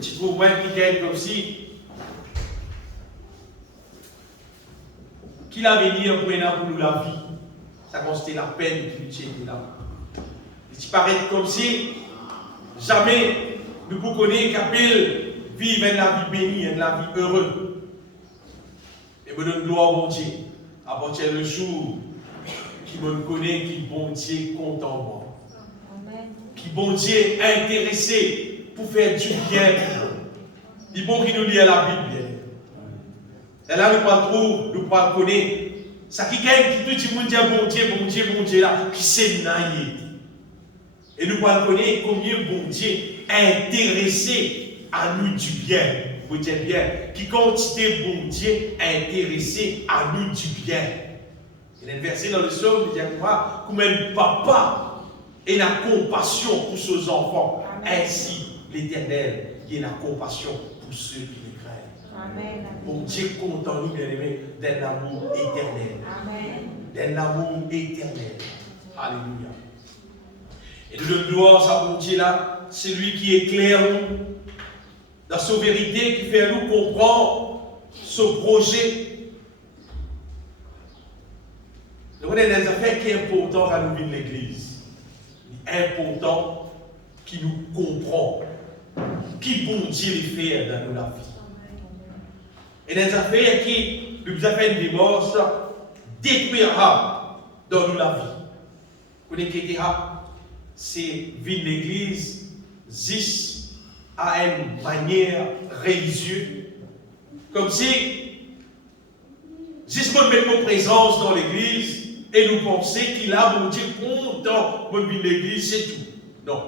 tu trouves moins qui gagne comme si qu'il a venu pour nous la vie. Ça constate la peine qui nous était là. Il paraît comme si jamais nous pouvons connaître qu'appelle vivre la vie bénie, la vie heureuse. Et me donne gloire au bon Dieu. À partir du jour qui me connaît, qui bon Dieu content moi. Qui bon Dieu intéressé pour faire du bien. Il bon qui nous lit la Bible. Et là, nous pouvons connaître. Ça qui gagne, qui dit bon Dieu, là, qui s'est naïe. Et nous pouvons connaître combien bon Dieu est intéressé à nous du bien. Vous dites bien, qui quantité bon Dieu est intéressé à nous du bien. Il y a un verset dans le psaume qui dit quoi? Comme un papa et la compassion pour ses enfants. Ainsi, l'Éternel, il y a la compassion pour ceux qui le craignent. Amen. Bon Dieu compte en nous, bien-aimés, d'un amour éternel. Amen. D'un amour éternel. Alléluia. Et nous le gloire, ça, bon Dieu, là, c'est lui qui éclaire nous, dans sa vérité, qui fait nous comprendre ce projet. Nous avons des affaires qui sont importantes à nous vivre l'église. Important qui nous comprend. Qui bon Dieu les fait dans la vie. Et des affaires qui nous affaires de mort, détruira dans nous la vie. Vous connaissez c'est vivre l'église, juste à une manière religieuse. Comme si, juste pour mettre nos présences dans l'église, et nous penser qu'il a, mon Dieu, content de vivre l'église, c'est tout. Non.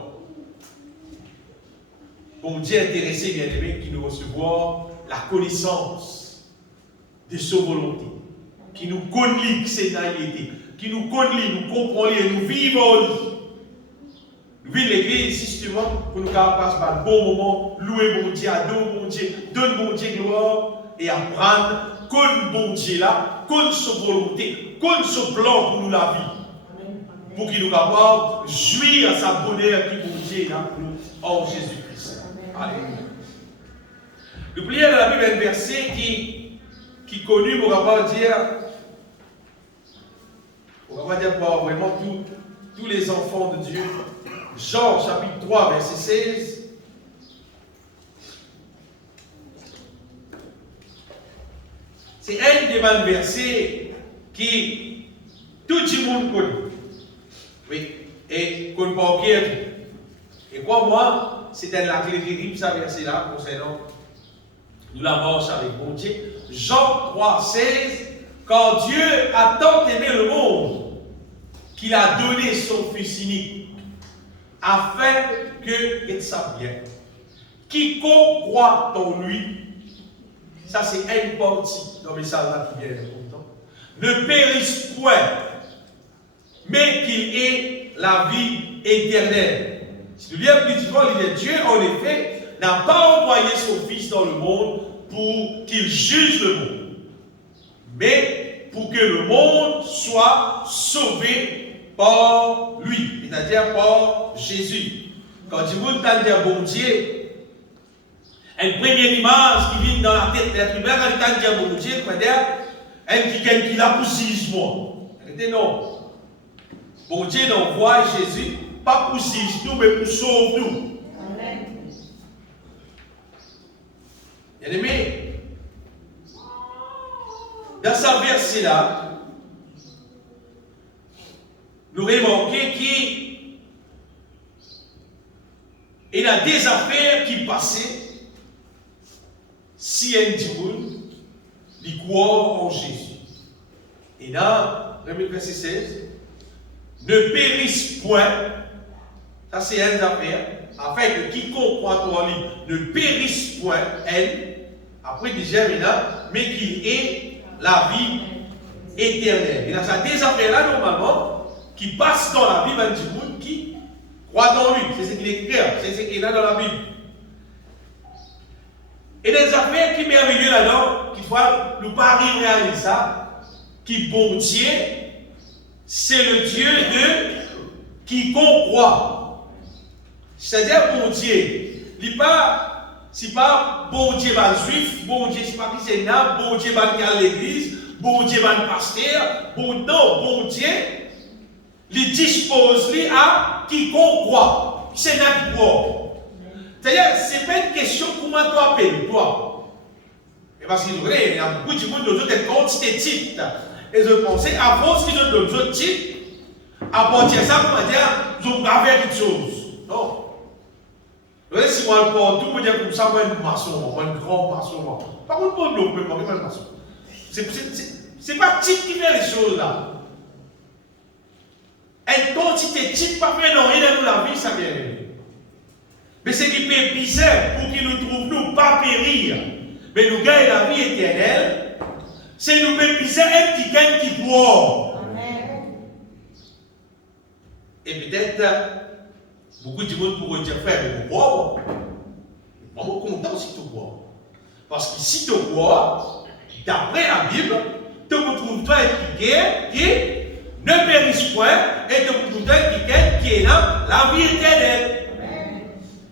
Bon Dieu intéressé, bien aimé, qui nous recevoir la connaissance de sa volonté, qui nous connaît que c'est naïveté, qui nous connaît, nous comprend et nous vivons. Nous vivons l'église justement pour nous passer par un bon moment, louer bon Dieu, adorer bon Dieu, donner bon Dieu gloire et apprendre comme bon Dieu là, comme sa volonté, comme son plan pour nous la vie. Pour qu'il nous capable de jouir à sa bonheur qui bon Dieu là pour nous en Jésus-Christ. Alléluia. Le prière de la Bible est un verset qui est connu pour avoir dire pour vraiment tous les enfants de Dieu. Jean chapitre 3 verset 16. C'est un des versets qui tout le monde connaît. Oui, et qu'on peut en et quoi moi, c'était la clé terrible, ça verset-là, concernant nous la marche avec bon Dieu. Jean 3, 16, quand Dieu a tant aimé le monde, qu'il a donné son Fils unique, afin que, il sache bien, quiconque croit en lui, ça c'est une partie dans le message là qui est important, ne périsse point, mais qu'il ait la vie éternelle. Si nous lisons plus souvent, il dit Dieu, en effet, n'a pas envoyé son Fils dans le monde pour qu'il juge le monde, mais pour que le monde soit sauvé par lui, c'est-à-dire par Jésus. Quand tu veux entendre bon Dieu, une première image qui vient dans la tête de l'être humain, quand tu entends bon Dieu, c'est-à-dire qui l'a pour jugement. Non. Bon Dieu n'envoie Jésus pas pour juger nous, mais pour sauver nous. Bien aimé, dans ce verset-là, nous remarquons qu'il y a des affaires qui passaient si un dimanche, il croit en Jésus. Et là, verset 16, ne périsse point, ça c'est une affaire, afin que quiconque croit en lui ne périsse point, elle, après déjà maintenant, mais qu'il ait la vie éternelle. Et dans ces affaires-là, normalement, qui passent dans la vie d'un monde qui croit en lui. C'est ce qu'il est écrit, c'est ce qu'il y a dans la Bible. Et des affaires qui merveilleux là-dedans, qui fois nous pas arriver à ça, qui bon Dieu, c'est le Dieu de quiconque croit. C'est-à-dire bon Dieu, il n'est pas si pas bon Dieu va juif, bon Dieu c'est pas qui c'est là, bon Dieu va à l'église, bon Dieu va pasteur, bon Dieu, il dispose lui à quiconque croit. C'est là qui croit. C'est-à-dire, ce n'est pas une question comment toi appelles, toi. Et parce qu'il y a beaucoup de gens qui ont des quantités titres. Et je pensais, à force qu'ils ont d'autres titres, à partir de ça, comment dire, ils ont gravé quelque chose. Non. Si moi je porte tout, je dire comme ça, moi un maçon, moi un grand maçon. Par contre, pas de l'eau, moi un maçon. C'est pas titre qui fait les choses là. Une quantité de titre pas fait non, rien dans la vie, ça vient. Mais ce qui fait bizarre pour qu'il nous trouve nous pas périr, mais nous gagnons la vie éternelle, c'est nous fait bizarre un qui gagne qui boit. Et peut-être, beaucoup de monde pourraient dire, frère, mais vous boire. Moi, je suis content si tu bois. Parce que si tu bois, d'après la Bible, tu retrouves toi qui ne périsse point, et tu retrouves toi qui est dans la vie éternelle.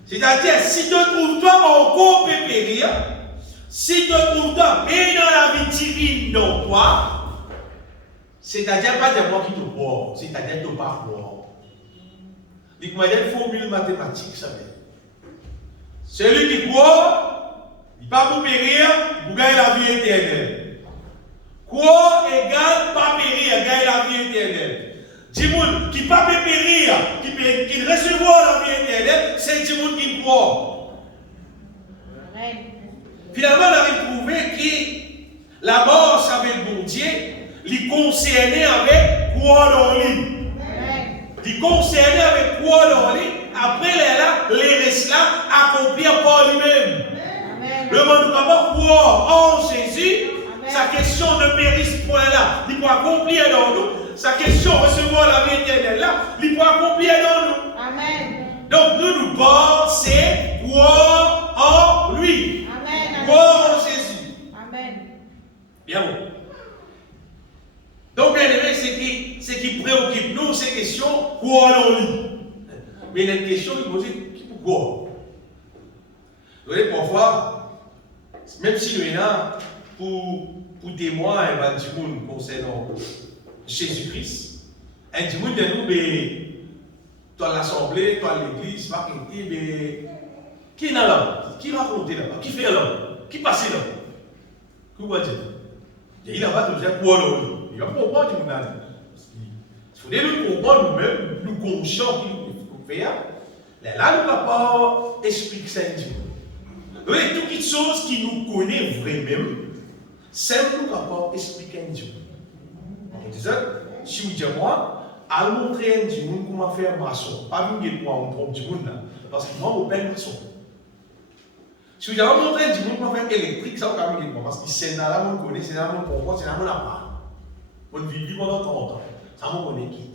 C'est-à-dire, si tu trouves toi encore peut périr, si tu trouves toi bien dans la vie divine, non toi, c'est-à-dire pas de moi qui te bois, c'est-à-dire que tu ne pas boire. Dis-moi, il y a une formule mathématique, ça veut. Celui qui croit, il ne va pas pour périr, pour gagner la vie éternelle. Croire égale pas périr, gagner la vie éternelle. Dis-moi, qui ne va pas périr, qui ne recevoir la vie éternelle, c'est dis-moi qui croit. Finalement, on a retrouvé que la mort, ça veut le bon Dieu, il concernait avec quoi dans lui. Il concernait avec quoi dans lui, après les restes là, accomplir par lui-même. Le monde ne va pas croire en Jésus, sa question ne périsse point là, il peut accomplir dans nous. Sa question recevoir la vie éternelle là, il peut accomplir dans nous. Amen. Donc nous pensons, c'est croire en lui. Amen. Croire en Jésus. Amen. Bien bon. Donc, bien aimé, ce qui préoccupe nous, c'est question croire en lui. Mais il y a une question qui pose pourquoi. Vous voyez, parfois, même si nous sommes là pour témoin et ben, du monde concernant Jésus-Christ, un du monde de nous, mais toi l'assemblée, toi l'église, pas mais qui est là-bas? Qui raconte là-bas? Qui fait là-bas? Qui passe là-bas? Qu'est-ce qu'on va dire? Il n'a pas tout dire pour lui. Il va comprendre du monde. Il faudrait nous comprendre nous-mêmes, nous conscients qu'il faut faire. Là, nous ne pouvons pas expliquer ça. Vous voyez, toutes les choses qui nous connaissent vraiment, c'est nous ne pouvons pas expliquer un Dieu. Si vous dites moi, à montrer un Dieu comment faire maçon, pas vous dire moi, on prend du monde là, parce que moi, on peine maçon. Si vous dites montrer un Dieu comment faire électrique, ça, on va dire moi, parce que c'est là, on connaît, c'est là, on comprend, c'est là, on n'a pas. On vit pendant 30 ans. Ça me connaît qui.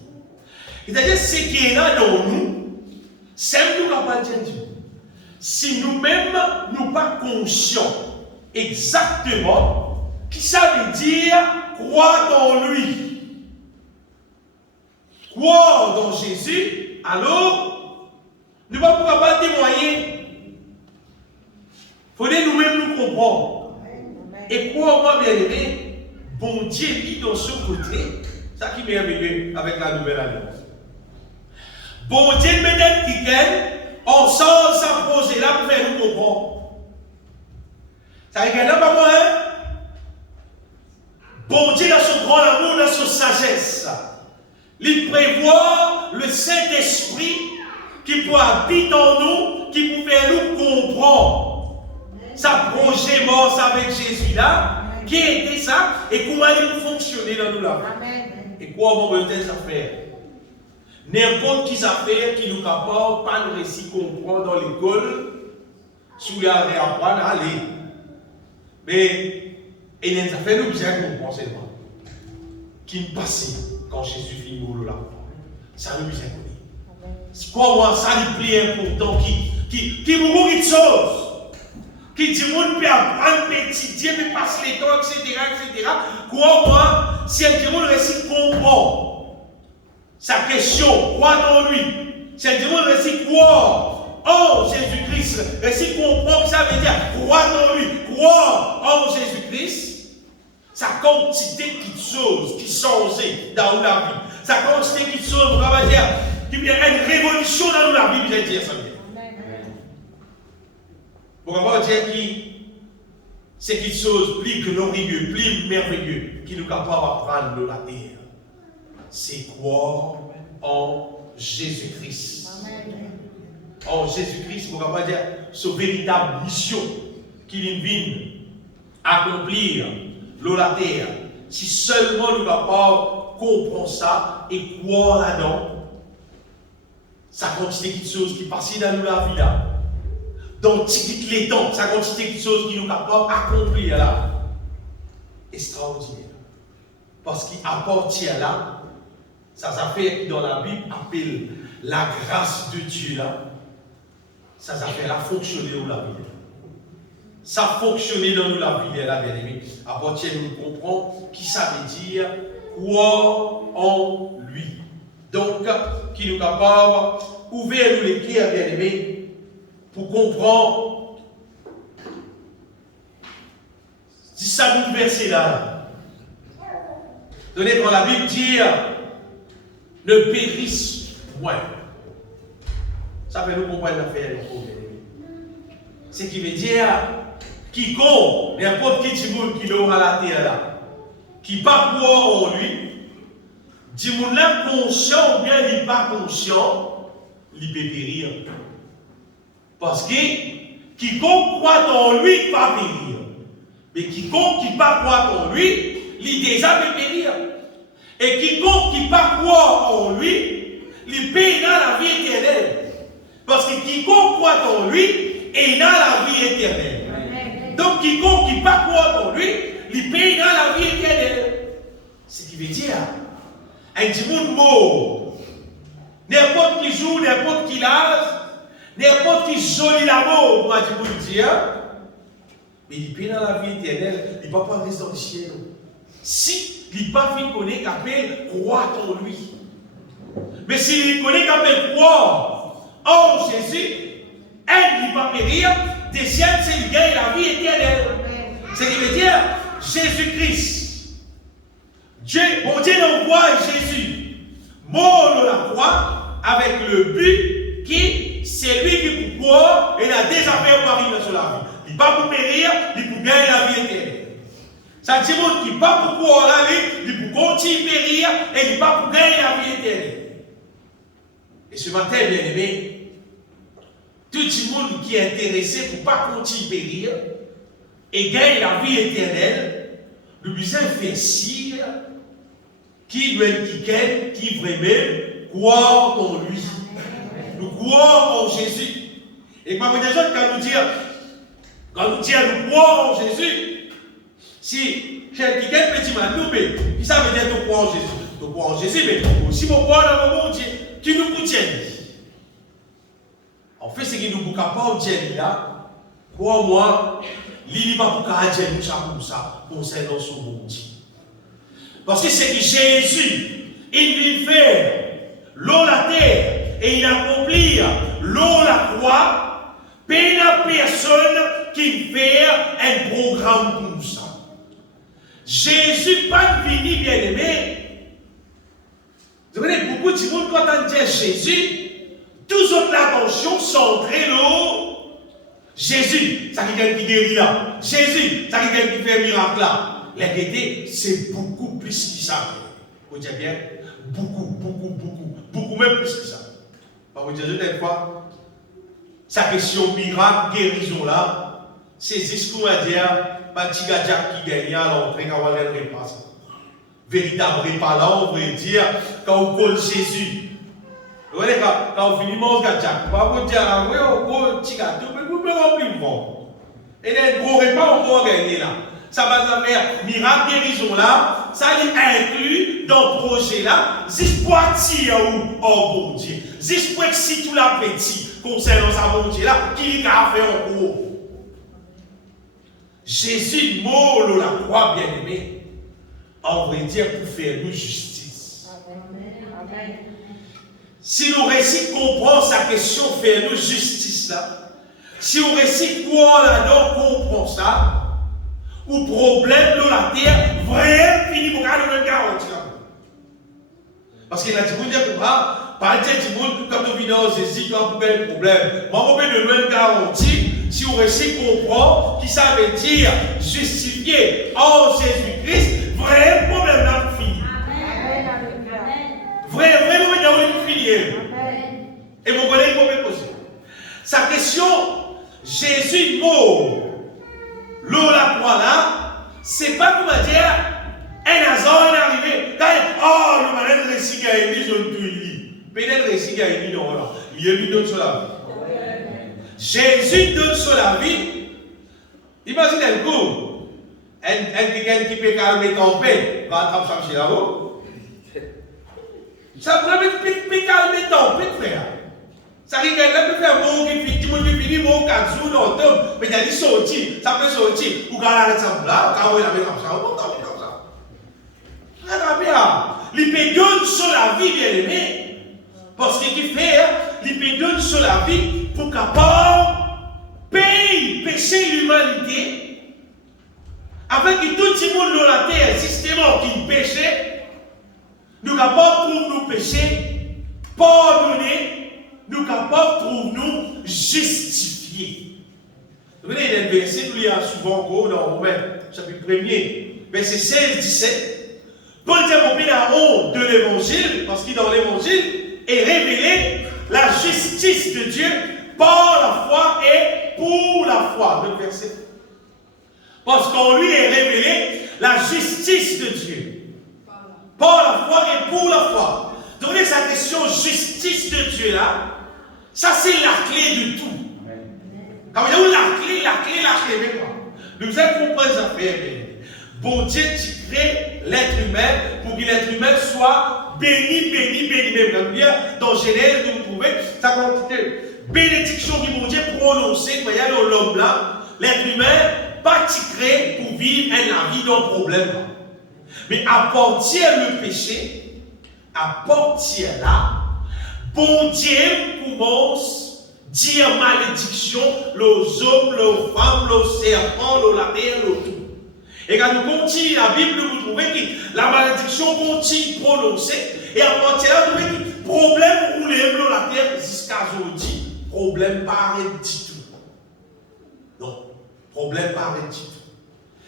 C'est-à-dire, ce qui est là dans nous, c'est nous capables de dire. Si nous-mêmes, nous ne sommes pas conscients exactement, qui ça veut dire croire dans lui. Croire dans Jésus, alors, nous ne pouvons pas témoigner. Il faudrait nous-mêmes nous comprendre. Et croire-moi, bien aimé, bon Dieu vit dans ce côté, ça qui est merveilleux avec la nouvelle alliance. Bon Dieu met qui gagne, ensemble s'imposer là pour faire nous comprendre. Ça ne gagne pas moi, hein? Bon Dieu dans son grand amour, dans son sagesse, il prévoit le Saint-Esprit qui peut habiter en nous, qui peut faire nous comprendre. Sa projet mort avec Jésus là. Qui était ça et comment il peut fonctionner dans nous là. Et quoi on va peut-être faire? N'importe qui affaire qui nous capable pas le récit qu'on prend dans l'école, sous la réapprendre, allez. Mais il y a des affaires nous bien qu'on prend seulement. Qui nous passe quand Jésus finit au là. Ça nous bien connu. C'est quoi moi ça lui plaît important qui vous beaucoup de choses. Qui dit mon père prend petit Dieu mais passe les temps, etc. Crois-moi, si un démon récit comprend sa question, crois en lui. Si un démon récit croire en Jésus-Christ, réussit à comprendre que ça veut dire croire en lui, croire en Jésus-Christ, sa quantité de choses qui changeait dans la vie. Sa quantité de choses, on va dire, qu'il y a une révolution dans la vie, vous allez dire ça. Pour avoir dire que c'est quelque chose plus glorieux, plus merveilleux, qui nous capable d'apprendre de la terre. C'est croire en Jésus-Christ. En Jésus-Christ, on va dire, ce véritable mission qu'il vient accomplir dans la terre. Si seulement nous capables comprendre ça et croire là-dedans, ça continue quelque chose qui passe dans nous la vie là. Donc, les temps, ça continue quelque chose qui nous capable d'accomplir là. Extraordinaire. Parce qu'il appartient là, ça fait dans la Bible appelle la grâce de Dieu là. Ça fait la fonctionner dans la vie. Ça fonctionner dans la vie là, bien aimé. À partir de nous comprendre qui ça veut dire croire en lui. Donc, qui nous capable ouvrir nous les cœurs, bien aimé, pour comprendre si ça nous verset là. Donnez quand la Bible dit ne périsse point. Ça fait nous comprendre l'affaire. Ce qui veut dire quiconque, n'importe qui dit qui l'aura la terre là, qui pas croire en lui, dit moun là conscient ou bien il pas conscient, il peut périr. Parce que quiconque croit en lui va périr. Mais quiconque qui pas croit en lui, il déjà peut périr. Et quiconque qui pas croit en lui, il paye dans la vie éternelle. Parce que quiconque croit en lui est dans la vie éternelle. Amen. Donc quiconque qui pas croit en lui, il paye dans la vie éternelle. Ce qui veut dire, un petit monde mort, n'importe qui joue, n'importe qui âge, n'importe qui joli l'amour, moi je vous le dire, mais il paye dans la vie éternelle, il ne va pas rester dans le ciel. Si il n'a pas fait connaître qu'appelle croire en lui. Mais s'il connaît qu'appelle croire en Jésus, un, il ne va pas périr, deuxième, c'est qu'il gagne la vie éternelle. Ce qui veut dire Jésus-Christ. Dieu, bon Dieu envoie Jésus, mort de la croix, avec le but qui c'est lui qui peut croire et a déjà fait par une sur la vie. Il ne va pas périr, il peut gagner la vie éternelle. Ça dit qu'il ne va pas croire la vie, il peut continuer à périr et il ne va pas gagner la vie éternelle. Et ce matin, bien aimé, tout le monde qui est intéressé pour ne pas continuer à périr et gagner la vie éternelle, le besoin fait si qui doit être quelqu'un qui vraiment croit en lui. Nous croyons en Jésus. Et quand nous disons, quand nous disons nous croyons en Jésus, si quelqu'un petit manoubé, qui ça veut dire nous croyons en Jésus? Nous croyons en Jésus, mais aussi nous croyons dans le monde qui nous contient. En fait, ce qui nous capable de dire là, crois-moi, il n'y a pas pour dire comme ça, concernant son monde. Parce que c'est que Jésus, il vient faire l'eau la terre et il accomplit l'eau la croix, peine à personne qui fait un programme comme ça. Jésus pas venu bien aimé. Vous voyez, beaucoup de monde quand on dit Jésus, tous autres l'attention centrée l'eau. Jésus, ça quelqu'un qui guérit là. Jésus, ça quelqu'un qui fait un miracle là. La vérité, c'est beaucoup plus que ça. Vous dites bien, beaucoup même plus que ça. Vous dites une fois, sa question miracle, guérison là, c'est ce qu'on va dire, petit gars qui gagne à l'entrée quand on va le repas. Véritable repas là, on va dire, quand on colle Jésus. Vous voyez, quand on finit mon gars, on va vous dire, oui, on colle petit gâteau, mais vous pouvez remplir le ventre. Et les gros repas, on va gagner là. Ça va faire miracle guérison là, ça inclut dans le projet là, juste pour attirer ou bon Dieu, juste pour exciter tout l'appétit concernant sa bon Dieu là, qui a fait en gros. Jésus mort de la croix, bien aimé, en vrai dire pour faire nous justice. Amen. Si nous réussissons à comprendre sa question, faire nous justice là, Si on récite quoi là-dedans, comprend ça, ou problème de la terre, vraiment fini pour garder le garantie. Parce qu'il a dit, vous dites, par exemple, quand on vient dans Jésus, il y a un problème. Moi, on peut donner une garantie, si on récite comprend, qui ça veut dire justifié en Jésus-Christ, vrai problème là pour finir. Vrai problème là pour finir. Et mon collègue peut poser. Sa question, Jésus mort, l'eau la croix là, c'est pas pour dire un hasard est arrivé. Oh, le malade récit a émis, je ne peux pas. Peut-être le récit a émis non là. Il a mis donne sur la vie. Jésus donne sur la vie. Imagine un coup. Un qui peut calmer ton paix, va attraper ça là-haut. Ça peut calmer ton paix, frère. Ça veut dire qu'elle peut faire un mot qui finit, mot 4 jours dans le temps, mais il a dit sortir, ça peut sortir. Ou quand elle a ça là, quand elle a mis comme ça, on va comme ça. Regardez bien, il peut donner sur la vie, bien aimé. Parce qu'il fait, il peut donner sur la vie pour capable payer péché l'humanité. Avec tout le monde dans la terre, systématiquement qui péchait, nous capables pour nous pécher, pardonner. Nous capables pour nous justifier. Vous voyez, il y a un verset que nous lisons souvent encore dans Romains, chapitre 1er, verset 16-17. Paul dit la honte de l'évangile, parce que dans l'évangile est révélée la justice de Dieu par la foi et pour la foi. Le verset. Parce qu'en lui est révélée la justice de Dieu par la foi et pour la foi. Donc, sa question justice de Dieu là, ça c'est la clé de tout. Quand il y a la clé, nous allons comprendre ça faire. Bon Dieu, tu crées l'être humain pour que l'être humain soit béni. Même dans Genèse, vous trouvez sa quantité. Bénédiction du bon Dieu prononcée, il y a dans l'homme là, l'être humain, pas créé pour vivre la vie d'un problème. Mais à partir le péché, à partir là, bon Dieu commence à dire malédiction, les hommes, les femmes, les serpents, la terre, le tout. Et quand nous continuons la Bible, vous trouvez que la malédiction continue à prononcer. Et à partir de là, vous trouvez que problème roule dans la terre jusqu'à aujourd'hui. Problème pas du tout. Non, problème pas du tout.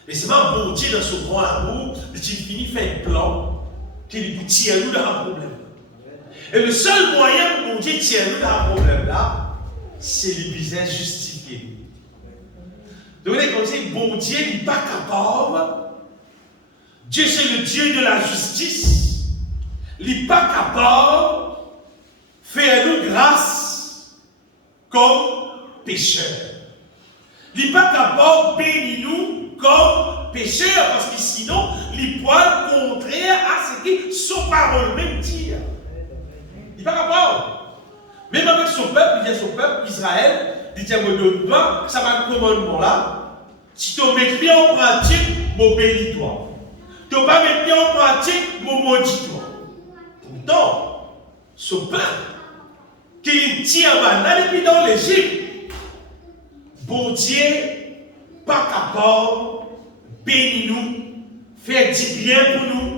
Mais c'est même bon Dieu dans son grand amour, il finit faire un plan qui lui tire nous dans un problème. Et le seul moyen pour Dieu tire nous dans un problème là, c'est le business justifié. Donc, comme si bon Dieu n'est pas capable, Dieu c'est le Dieu de la justice, il n'est pas capable de faire nous grâce comme pécheurs. Il n'est pas capable de bénir nous comme pécheurs, parce que sinon, il pourrait être contraire à ce que son parole même dit. Il n'est pas capable. Même avec son peuple, il dit à son peuple, Israël, il dit à me donne pas, ça va un commandement là. Si tu mets bien en pratique, mon bénis-toi. Tu ne pas mettre bien en pratique, mon maudis-toi. Pourtant, son peuple, qu'il tient là depuis dans l'Égypte, bon Dieu, pas capable, bénis-nous, faire du bien pour nous,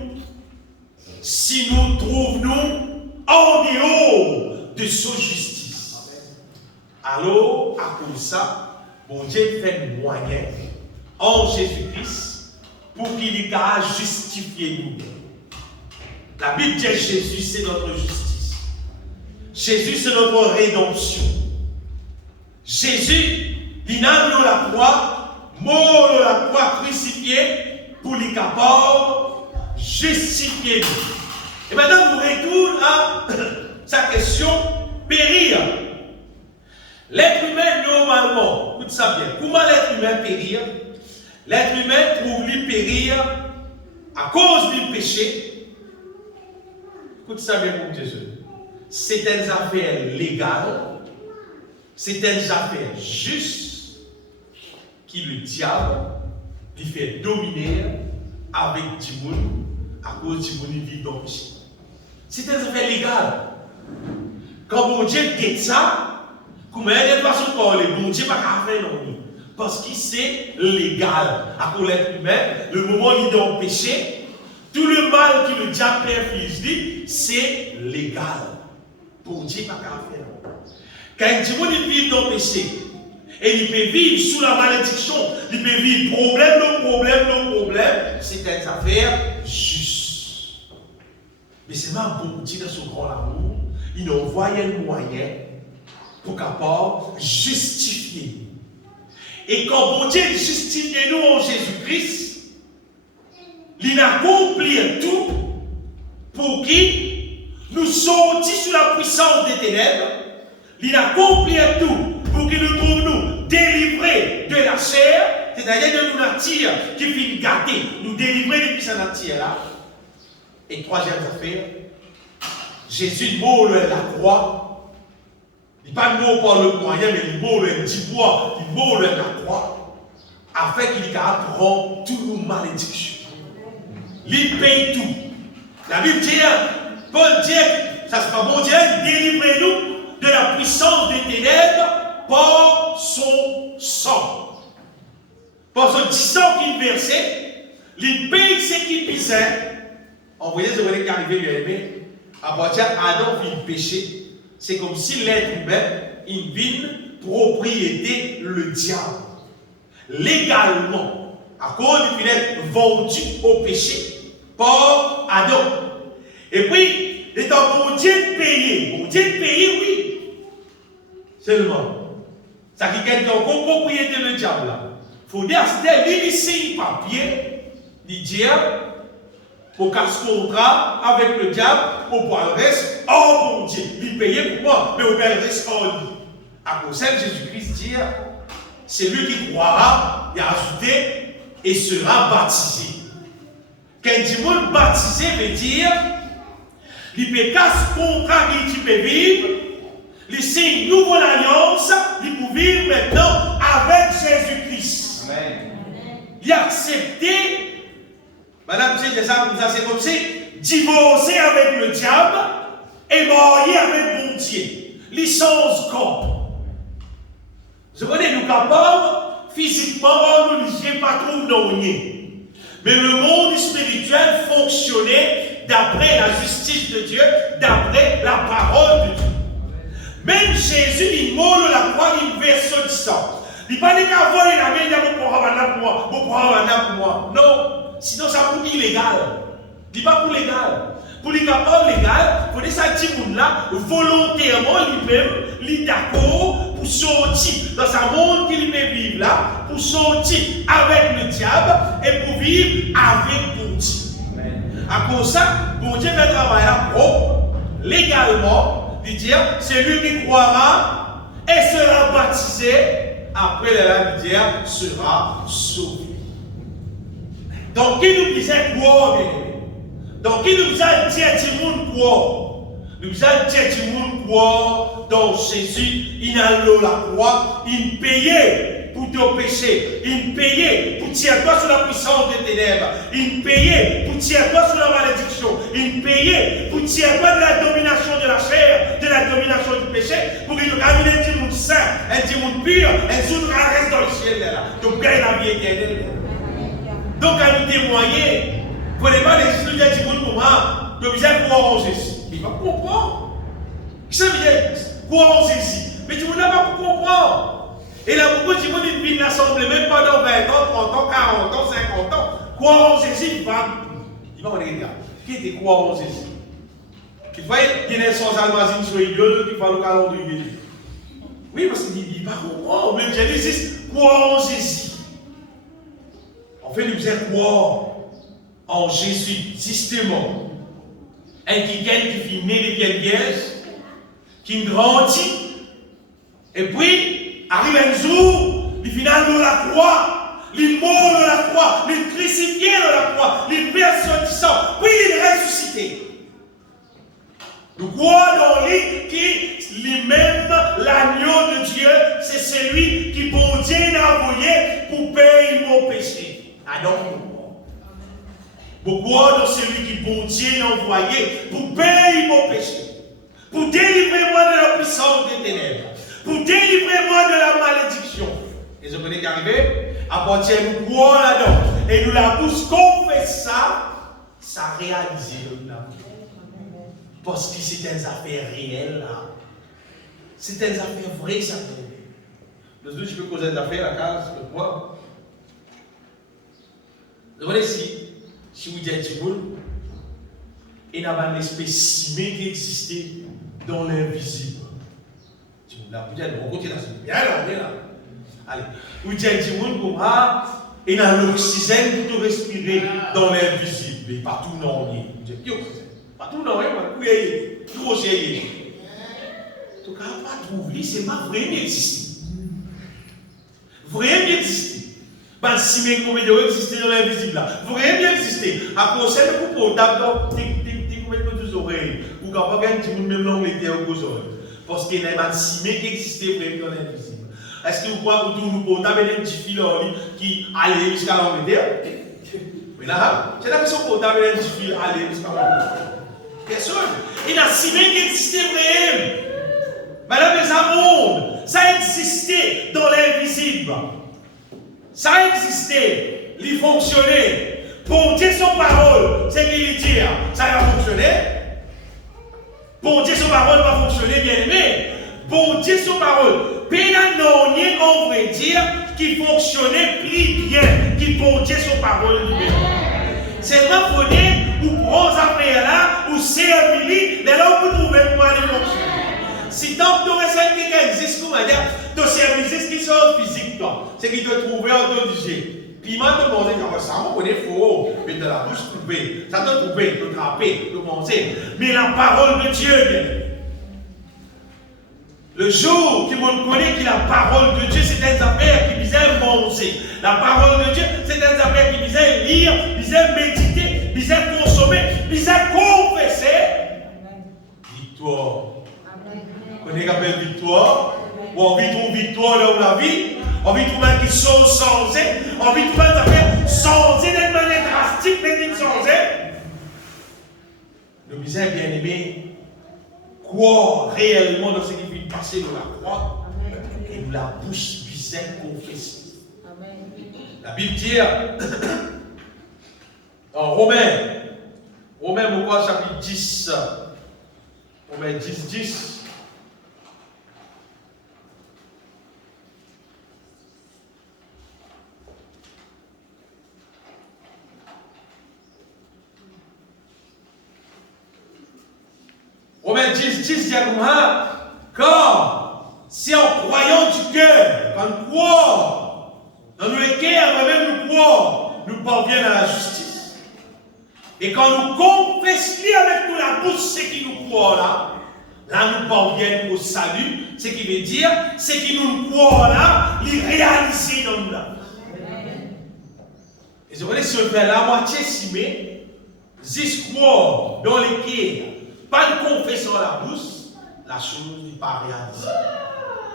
si nous trouvons-nous en dehors de sa justice. Alors, à cause de ça, bon Dieu fait un moyen en Jésus-Christ pour qu'il ait qu'à justifier nous. La Bible dit que Jésus, c'est notre justice. Jésus, c'est notre rédemption. Jésus, il a mis la croix, mort de la croix crucifié, pour les capables justifier nous. Et maintenant, nous retournons à sa question périr. L'être humain, normalement, écoute ça bien, comment l'être humain périr? L'être humain trouve lui périr à cause du péché. Écoute ça bien, mon Dieu. C'est une affaire légale, c'est une affaire juste qui le diable lui fait dominer avec du monde à cause du monde vit dans le péché. C'est une affaire légale. Quand mon Dieu dit ça, Comment est-ce façon de parler? Bon Dieu, pas qu'à faire non. Parce que c'est légal. À cause de l'être humain, le moment où il est dans le péché, tout le mal que le diable inflige, c'est légal. Bon Dieu, pas qu'à faire non. Quand il vit dans le péché, et il peut vivre sous la malédiction, il peut vivre problème, c'est une affaire juste. Mais c'est ma bon Dieu dans son grand amour, il envoie un moyen pour capable justifier. Et quand bon Dieu justifie nous en Jésus-Christ, il accomplit tout pour qui nous sortions sous la puissance des ténèbres, il accomplit tout pour que nous trouvions délivrés de la chair, c'est-à-dire de nous nature qui finit gâter, nous délivrer depuis cette nature-là. Et troisième affaire, Jésus mort à la croix. Il n'est pas mort par le moyen, mais il mort le petit bois, il mort à la croix, afin qu'il prend toutes nos malédictions. Il paye tout. La Bible dit, Paul dit, ça c'est pas bon Dieu, délivrez-nous de la puissance des ténèbres par son sang. Par son sang qu'il versait, il paye ce qu'il pisait. En voyant ce qui est arrivé, lui aimé, à partir d'Adam vit le péché, c'est comme si l'être humain, il vit propriété le diable. Légalement, à cause qu'il est vendu au péché par Adam. Et puis, étant bon Dieu de payer, oui. Seulement, ça qui est encore propriété le diable. Il faut dire, c'était l'illicite papier, il dit, pour casse contrat avec le diable, pour pouvoir le reste, oh mon Dieu, il payait pour moi, mais au bien le reste en lui. À cause de Jésus-Christ dit, c'est lui qui croira, et ajouté, et sera baptisé. Quand il dit baptisé veut dire, il peut casse contrat qu'il peut vivre, il signe une nouvelle alliance, il peut vivre maintenant avec Jésus-Christ. Il a accepté. Madame, c'est comme si divorcer avec le diable et marier avec mon Dieu. Licence corps. Je connais nous capables, physiquement, nous ne pas trop donner. Mais le monde spirituel fonctionnait d'après la justice de Dieu, d'après la parole de Dieu. Même Jésus, il mord la croix, il verse son sang. Il ne dit pas qu'à voler la main, il dit pour moi. Non. Sinon, ça pour illégal. Il n'est pas pour légal. Pour les capables légal, il faut que ça dit là, volontairement, lui-même, il est d'accord pour sortir dans ce monde qu'il peut vivre là, pour sortir avec le diable et pour vivre avec bon Dieu. À cause de ça, bon Dieu fait travailler propre, légalement, de dire, c'est lui qui croira et sera baptisé, après la vie sera sauvé. Donc, qui nous disait quoi, bien? Donc, qui nous disait dire du monde quoi? Nous disait dire du monde quoi? Donc, Jésus, il a la croix, il payait pour ton péché, il payait pour tirer toi sous la puissance des ténèbres, il payait pour tirer toi sous la malédiction, il payait pour tirer toi de la domination de la chair, de la domination du péché, pour qu'il nous ramène un monde saint, un monde pur, un jour reste dans le ciel là. Donc, gagne la vie éternelle. Donc, à nous témoigner, vous n'avez pas les étudiants du monde pour moi, de bien croire en Jésus. Il va comprendre. Qui ça veut dire croire en Jésus? Mais tu ne n'as pas pour comprendre. Et là, beaucoup de gens qui viennent l'assemblée, même pendant 20 ans, 30 ans, 40 ans, 50 ans, croire en Jésus, il va regarder. Qui était croire en Jésus? Il va y avoir sans almazine sur les gueules, qui va le calendrier. Oui, parce qu'il dit, il va comprendre. Même Jésus, croire en Jésus. En fait, nous faisons croire en Jésus, justement. Un qui finit des vieilles vierges, qui grandit, et puis, arrive un jour, il finit dans la croix, il mort dans la croix, il crucifié dans la croix, il perd son sang, puis il est ressuscité. Nous croyons dans lui qui, lui-même, l'agneau de Dieu, c'est celui qui, bon Dieu, n'a envoyé pour payer mon péché. Alors, beaucoup dans celui qui, bon Dieu, l'a envoyé pour payer mon péché, pour délivrer moi de la puissance des ténèbres, pour délivrer moi de la malédiction. Et je connais qu'arriver, à partir de nous croire là-dedans, et nous la bouche qu'on fait ça réalise là. Parce que c'est des affaires réelles là. C'est des affaires vraies, ça. Le jour, je peux causer des affaires à la case, moi. Vous voyez, si vous dites du monde, il y a un espèce qui existait dans l'invisible. Tu me l'as dit, on continue là. Là. Allez, vous dites du monde comme ça, il y a l'oxygène qui te respirer dans l'invisible. Mais pas tout non, vous dites, qui oxygène? Pas tout non, vous voyez, trop cher. En tout cas, pas trouver, c'est ma vraie exister. Vraiment exister. Ben, si mes comédiens existent dans l'invisible là, vraiment exister. À conseil de vous portable, des comédiens de deux oreilles, ou quand pas gagner du monde même langue l'été aux oreilles. Parce qu'il y a un cimé qui existait vraiment dans l'invisible. Est-ce que vous croyez que tout nous portable et des petits fils qui allaient jusqu'à l'Angleterre? Mais là, c'est la question portable et des petits fils allaient jusqu'à l'Angleterre. Personne. Il y a un cimé qui existait vraiment. Madame les amours, ça existait dans l'invisible. Ça existait, il fonctionnait. Bon Dieu, son parole, c'est qu'il dit, ça va fonctionner. Bon Dieu, son parole va fonctionner, bien aimé. Bon Dieu, son parole, pénanonier, on va dire, qui fonctionnait plus bien, qui bon Dieu, son parole lui-même. Seulement, vous prenez, ou prends affaires là, ou servir, mais là, vous trouvez comment aller fonctionner. Si tant que tu as quelqu'un existe, comment dire, tu as service qui sont physiques, c'est qu'il te trouve en ton digé. Piment te manger, ça on connaît faux, mais de la bouche coupée, ça te trouver, te trapper, te manger. Mais la parole de Dieu, le jour qui me connaît que la parole de Dieu, c'est des affaires qui visaient manger. La parole de Dieu, c'est des affaires qui visaient lire, visaient méditer, visaient consommer, visaient confesser. Victoire. Vous connaissez l'appel victoire? Ou on vit trouver victoire dans la vie? On vit trouver qui sont changés? On vit trouver des affaires changées d'une manière drastique, mais qui changées? Le misère bien-aimé, croire réellement dans ce qui vient de passer de la croix, et nous la bouche puisse confesser. La Bible dit en Romains pourquoi chapitre 10, Romains 10, 10. Romains 10, 10 dit comme ça, car si en croyant du cœur, quand nous croyons, dans nous les cœurs, même nous croyons, nous parviennent à la justice. Et quand nous confessons avec nous la bouche ce qui nous croit là nous parviennent au salut, ce qui veut dire, ce qui nous croit là, il réalise dans nous là. Et je voulais si on fait la moitié simée, 10 croix dans les cœurs, pas de confession à la bouche, la chose n'est pas réalisée.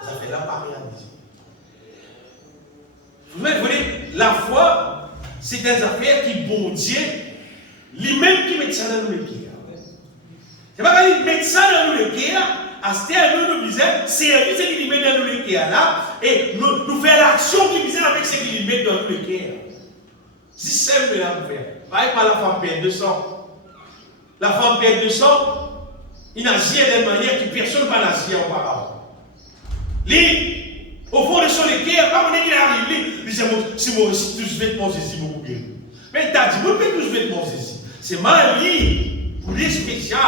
Ça fait là pas réalisé. Vous voyez, la foi, c'est des affaires qui, bon Dieu, lui-même qui met ça dans nous les cœurs. C'est pas qu'il met ça dans nous les cœurs, à ce temps nous disons, c'est ce qu'il met dans nous les cœurs là, et nous faisons l'action qui vise avec ce qu'il met dans nous les cœurs. Si simple là, vous faites. Pas la femme perd de sang. La femme perd de sang. Il agit d'une manière que personne ne va agir auparavant. Lui, au fond de son cœur, quand on est qu'il arrive, il dit, si moi aussi, tous vêtements Jésus, mon guérir. Mais t'as dit, moi, tous vêtements Jésus. C'est mal, lui, pour lui spécial.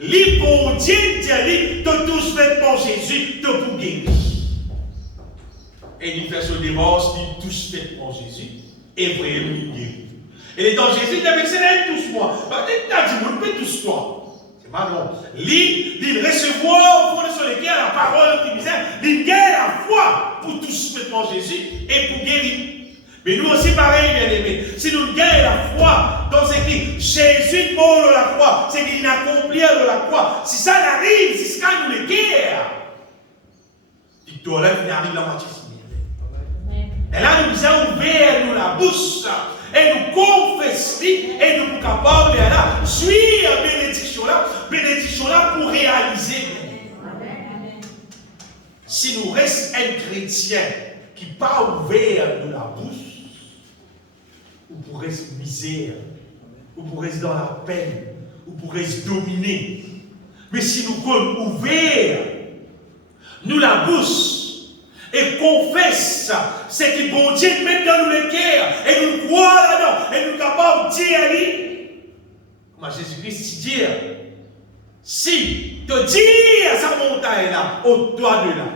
Lui, pour Dieu, dit, tous vêtements Jésus, te pour guérir. Et il fait son divorce, il tous vêtements Jésus, et vraiment guérir. Et dans Jésus, il dit, mais c'est tous moi. T'as dit, moi, tous toi. Pardon. Il recevoir au fond de son cœur la parole qui disait, il gagne la foi pour tous vêtements Jésus et pour guérir. Mais nous aussi, pareil, bien aimés. Si nous gagnons la foi dans ce qui Jésus mort de la croix, c'est qu'il accomplit de la croix. Si ça arrive, c'est ce qu'on nous le guerre. Victoire là, il arrive la moitié. Et là, nous avons ouvert nous la bouche. Et nous confessons et nous sommes capables de la suivre bénédiction là pour réaliser. si nous restons un chrétien qui n'a pas ouvert de la bouche, ou pour rester misère, ou pour rester dans la peine, ou pour rester dominé. Mais si nous pouvons ouvrir, nous la bouche, et confesse ce que bon Dieu met dans nous les cœurs, et nous croyons là-dedans, et nous sommes capables de dire à lui, comme Jésus-Christ dit, si tu dis à sa montagne là, au doigt de là,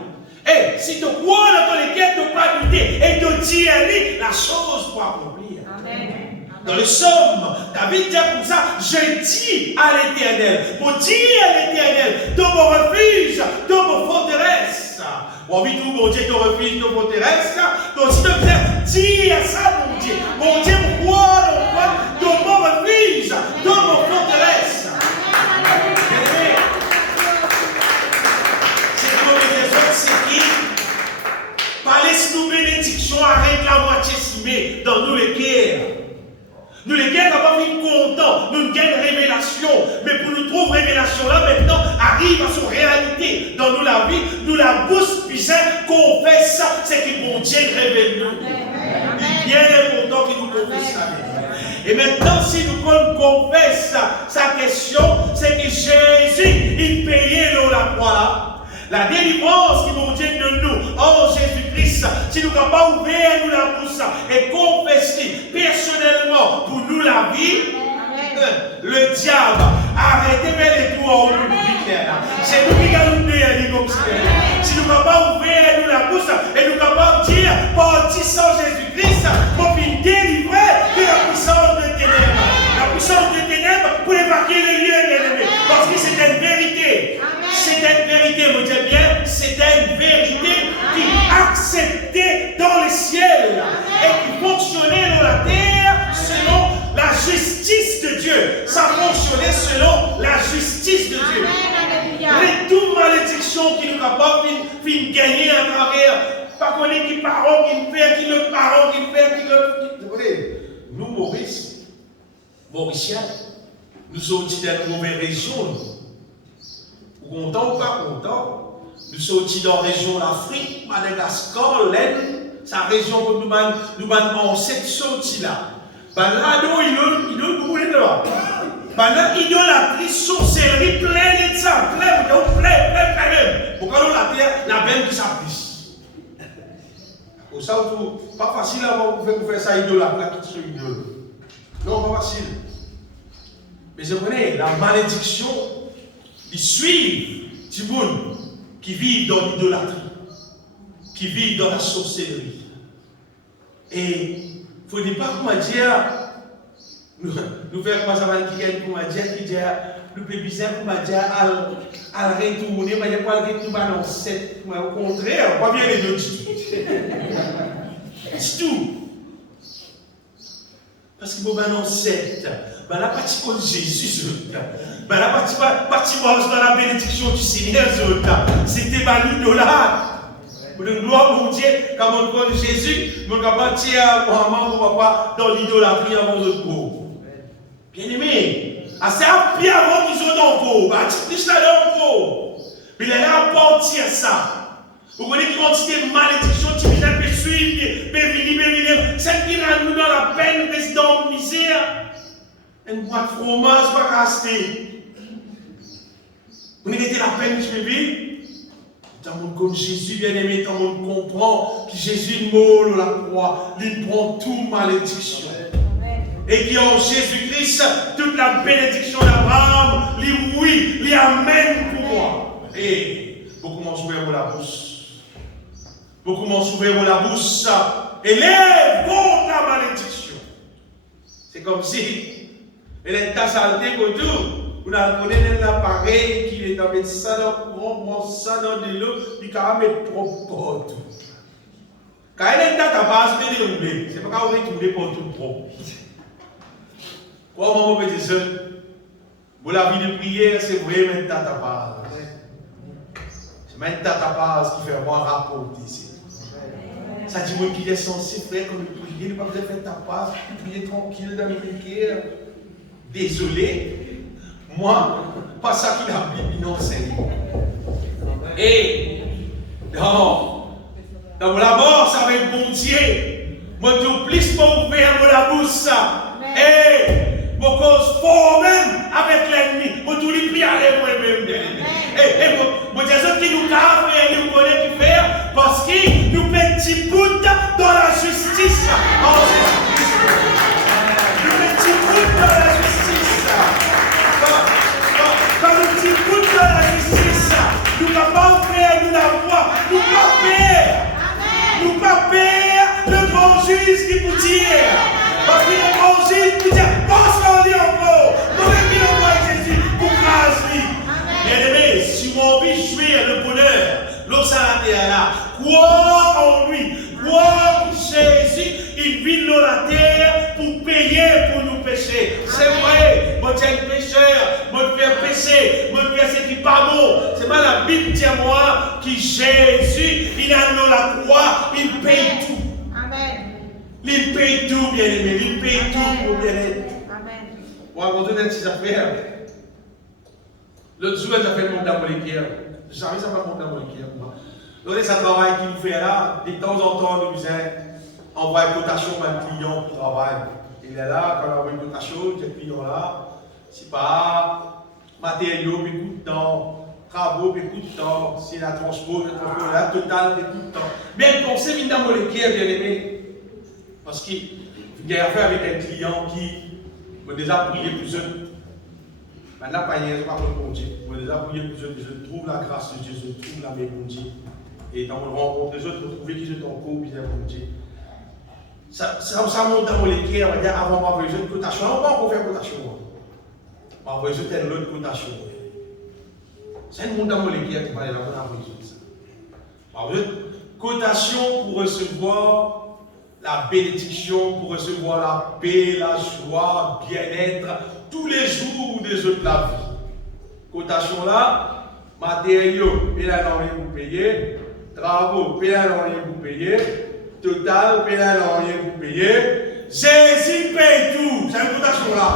et si tu crois dans ton cœur, tu ne pas douter, et tu dis à lui, la chose pour accomplir. Amen. Dans le psaume, David dit comme ça, je dis à l'Éternel, pour dire à l'Éternel, dans mon refuge, dans mon forteresse. On vit tout, mon Dieu, ton refuge, ton forteresse. Donc si tu veux dire à ça, mon Dieu, pourquoi, dans mon refuge, dans mon forteresse. C'est qui par les bénédictions arrête la moitié simée dans nous les guerres. Nous les guerres n'avons pas contents, nous gagnons révélation, mais pour nous trouver révélation là maintenant arrive à son réalité dans nous la vie, nous la bouche puissante, confesse c'est que mon Dieu révèle nous. Il est bien important que nous confesse ça. Et maintenant si nous confesse sa question, c'est que Jésus il payait la croix là. La délivrance qui nous vient de nous, en Jésus-Christ, si nous ne pouvons pas ouvrir nous la bouche et confesser personnellement pour nous la vie, le diable arrêtez de les tout en public. C'est nous qui allons nous comme ça. Si nous ne pouvons pas ouvrir nous la bouche et nous ne pouvons pas dire, par disant Jésus-Christ, pour nous délivrer de la puissance des ténèbres. La puissance des ténèbres pour évacuer le lieu bien-aimé. Parce que c'est une vérité. C'est une vérité, vous dites bien, c'est une vérité qui est acceptée dans les ciels et qui fonctionnait dans la terre selon la justice de Dieu. Ça fonctionnait selon la justice de Dieu. Les toutes malédictions qui nous capables de gagner à travers, pas qu'on ait qui parole, qui fait, qui le parole, qui fait, qui le. Vous voyez, nous, Mauriciens, nous sommes dans une mauvaise région. Content ou pas content, nous sommes dans la région de l'Afrique, Madagascar, l'Inde, c'est la région que nous avons cette sortie là. Là, il y a beaucoup de là. Là, il y a la triste sorcellerie pleine de ça, plein. Pourquoi la terre, la belle qui s'applique. Pour ça, pas facile à faire ça, idolâtre, tout ce idole. Non, pas facile. Mais je connais la malédiction. Ils suivent des gens qui vivent dans l'idolâtrie, qui vivent dans la sorcellerie. Et il ne faut pas comment dire, nous faire quoi ça va dire, comment dire, qui dit, le plus bizarre, comment dire, à retourner, mais il n'y a pas de retour dans cette, au contraire, pas bien les deux c'est tout. Parce que bon, non, c'est la partie contre Jésus, la partie dans la bénédiction du Seigneur, c'était l'idolâtre. Pour une gloire pour Dieu, quand on connaît Jésus, on va partir maman ou papa dans l'idolâtrie avant de go. Bien aimé, assez bien avant qu'ils ont dans le corps, plus là dans le corps. Mais il a apporté à ça. Vous connaissez une quantité de malédiction qui peut suivre, peut venir, celle qui rend nous dans la peine, reste dans la misère. Une boîte de fromage va rester. Vous n'avez la peine que je vis. Dans le monde comme Jésus, bien aimé, dans le monde comprend que Jésus est mort à la croix, il prend toute malédiction. Et qui en Jésus-Christ, toute la bénédiction d'Abraham, les oui, les amène pour moi. Et beaucoup m'ont ouvert la bouche. Beaucoup m'ont ouvert la bouche. Élève contre la malédiction. C'est comme si, elle est saleté pour tout. Vous connaissez l'appareil qui est dans le sang, dans ça dans de l'eau, puis quand même mettre trop partout. Quand elle est dans ta base, elle est déroulée. C'est pas quand on est déroulé pour tout trop. Comment on peut dire ça? Pour la vie de prière, c'est vrai, mais dans ta base. C'est même dans ta base qui fait voir rapport ici. Ça dit qu'il est censé faire comme le prier, il ne pas faire ta base, prier tranquille dans le cœur. Désolé. Moi, pas ça qu'il a Bible, non, c'est. Et Non. Dans la mort, ça va être bon Dieu. Moi, tout plus pour ouvrir la bouche, ça. Et, mon cause fort même avec l'ennemi. Moi, tout lui prie à moi-même. Et, moi, des autres qui nous cavent et nous connaissent qui faire parce qu'ils nous mettent petit bout dans la justice. Oh, nous mettons petit bout dans la justice. Quand nous petit bout dans la justice, nous ne pouvons pas faire nous la voix. Nous ne pouvons pas faire. Nous ne pas faire le grand juge qui vous tire. Parce que le grand juge qui dit, pense qu'on dit encore. Nous devons voir Jésus pour grâce. Bien aimé, si on envie de jouir le bonheur, l'eau ça la terre là, crois en lui, crois en Jésus, il vit dans la terre pour payer pour nous pécher. C'est vrai, moi j'ai un pécheur, moi je fais pécher, moi je fais ce qui n'est pas bon. C'est pas la Bible dit à moi que Jésus, il a dans la croix, il paye tout. Amen. Il paye tout, bien aimé, il paye tout pour bien aimé. Amen. On va raconter des petites affaires. L'autre jour, j'ai fait mon moléculaire. Je savais que ça va monter moléculaire pour moi. Donc, ça travail qu'il nous fait là, de temps en temps, nous envoie une cotation à un client qui travaille. Il est là, quand on envoie une cotation, ce client-là, c'est pas matériaux, mais beaucoup de temps, travaux, mais beaucoup de temps, c'est la transport, la totale, mais beaucoup de temps. Bien pensez, mine dans moléculaire, bien aimé, parce qu'il y a affaire avec un client qui m'a déjà prié plusieurs. Maintenant, pas rien, pas pour Dieu. Je vais déjà prier pour Dieu, je trouve la grâce de Dieu, je trouve la main de Dieu. Et dans mon rencontre des autres, pour trouver qui je t'en encore bien pour Dieu. Ça monte dans mon équipe, on va dire avant d'avoir besoin de cotation. On va encore faire cotation. On va avoir besoin d'une autre cotation. C'est un monde dans mon équipe qui va aller là, on a besoin de ça. On va avoir besoin de cotation pour recevoir la bénédiction, pour recevoir la paix, la joie, bien-être, tous les jours des autres de la vie. Cotation là, matériaux, paye là, rien pour payer. Travaux, paye là, rien pour payer. Total, paye là, rien pour payer. Jésus paye tout. C'est une cotation là.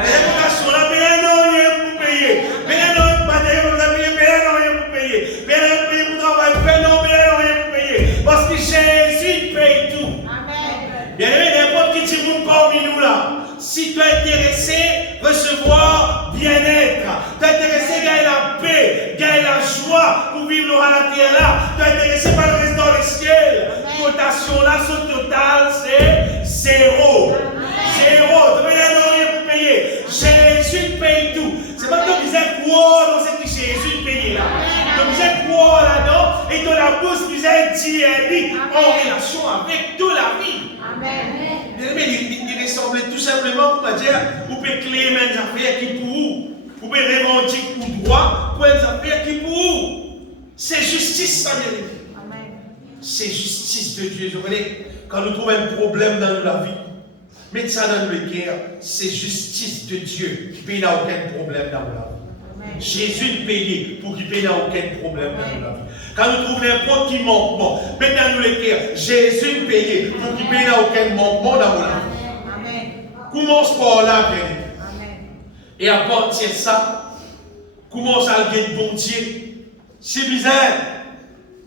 Une cotation là, paye là, rien pour payer. Paye là, matériaux pour payer, paye là, rien pour payer. Paye là, paye pour travail, paye là, rien pour payer. Parce que Jésus paye tout. Bien aimé, n'importe qui dit vous parmi nous là. Si tu es intéressé, recevoir bien-être. Tu es intéressé, gagner la paix, gagner la joie pour vivre à la terre là. Tu es intéressé par le reste dans les ciels. Cotation là, son total, c'est zéro. Zéro. Tu n'as rien pour payer. Jésus paye tout. C'est pas que tu disais quoi dans ce que Jésus paye là. Tu disais quoi là-dedans et dans la bouche, tu disais dit en relation avec toute la vie. Amen. Mais il ressemblait tout simplement pour dire, vous pouvez clé mes affaires qui pour vous, vous pouvez revendiquer pour droit pour les affaires qui pour vous. C'est justice, ça bien aimé. C'est justice de Dieu. Je connais, quand nous trouvons un problème dans la vie, mettez ça dans le cœur, c'est justice de Dieu qui n'a aucun problème dans la vie. Amen. Jésus payé pour qu'il n'a aucun problème dans la vie. Quand nous trouvons n'importe qui manquement, mettez-nous le cœur, Jésus payé pour qu'il n'a aucun manquement dans la vie. Commence par là, bien. Et à partir de ça, commence à le bon Dieu. C'est bizarre.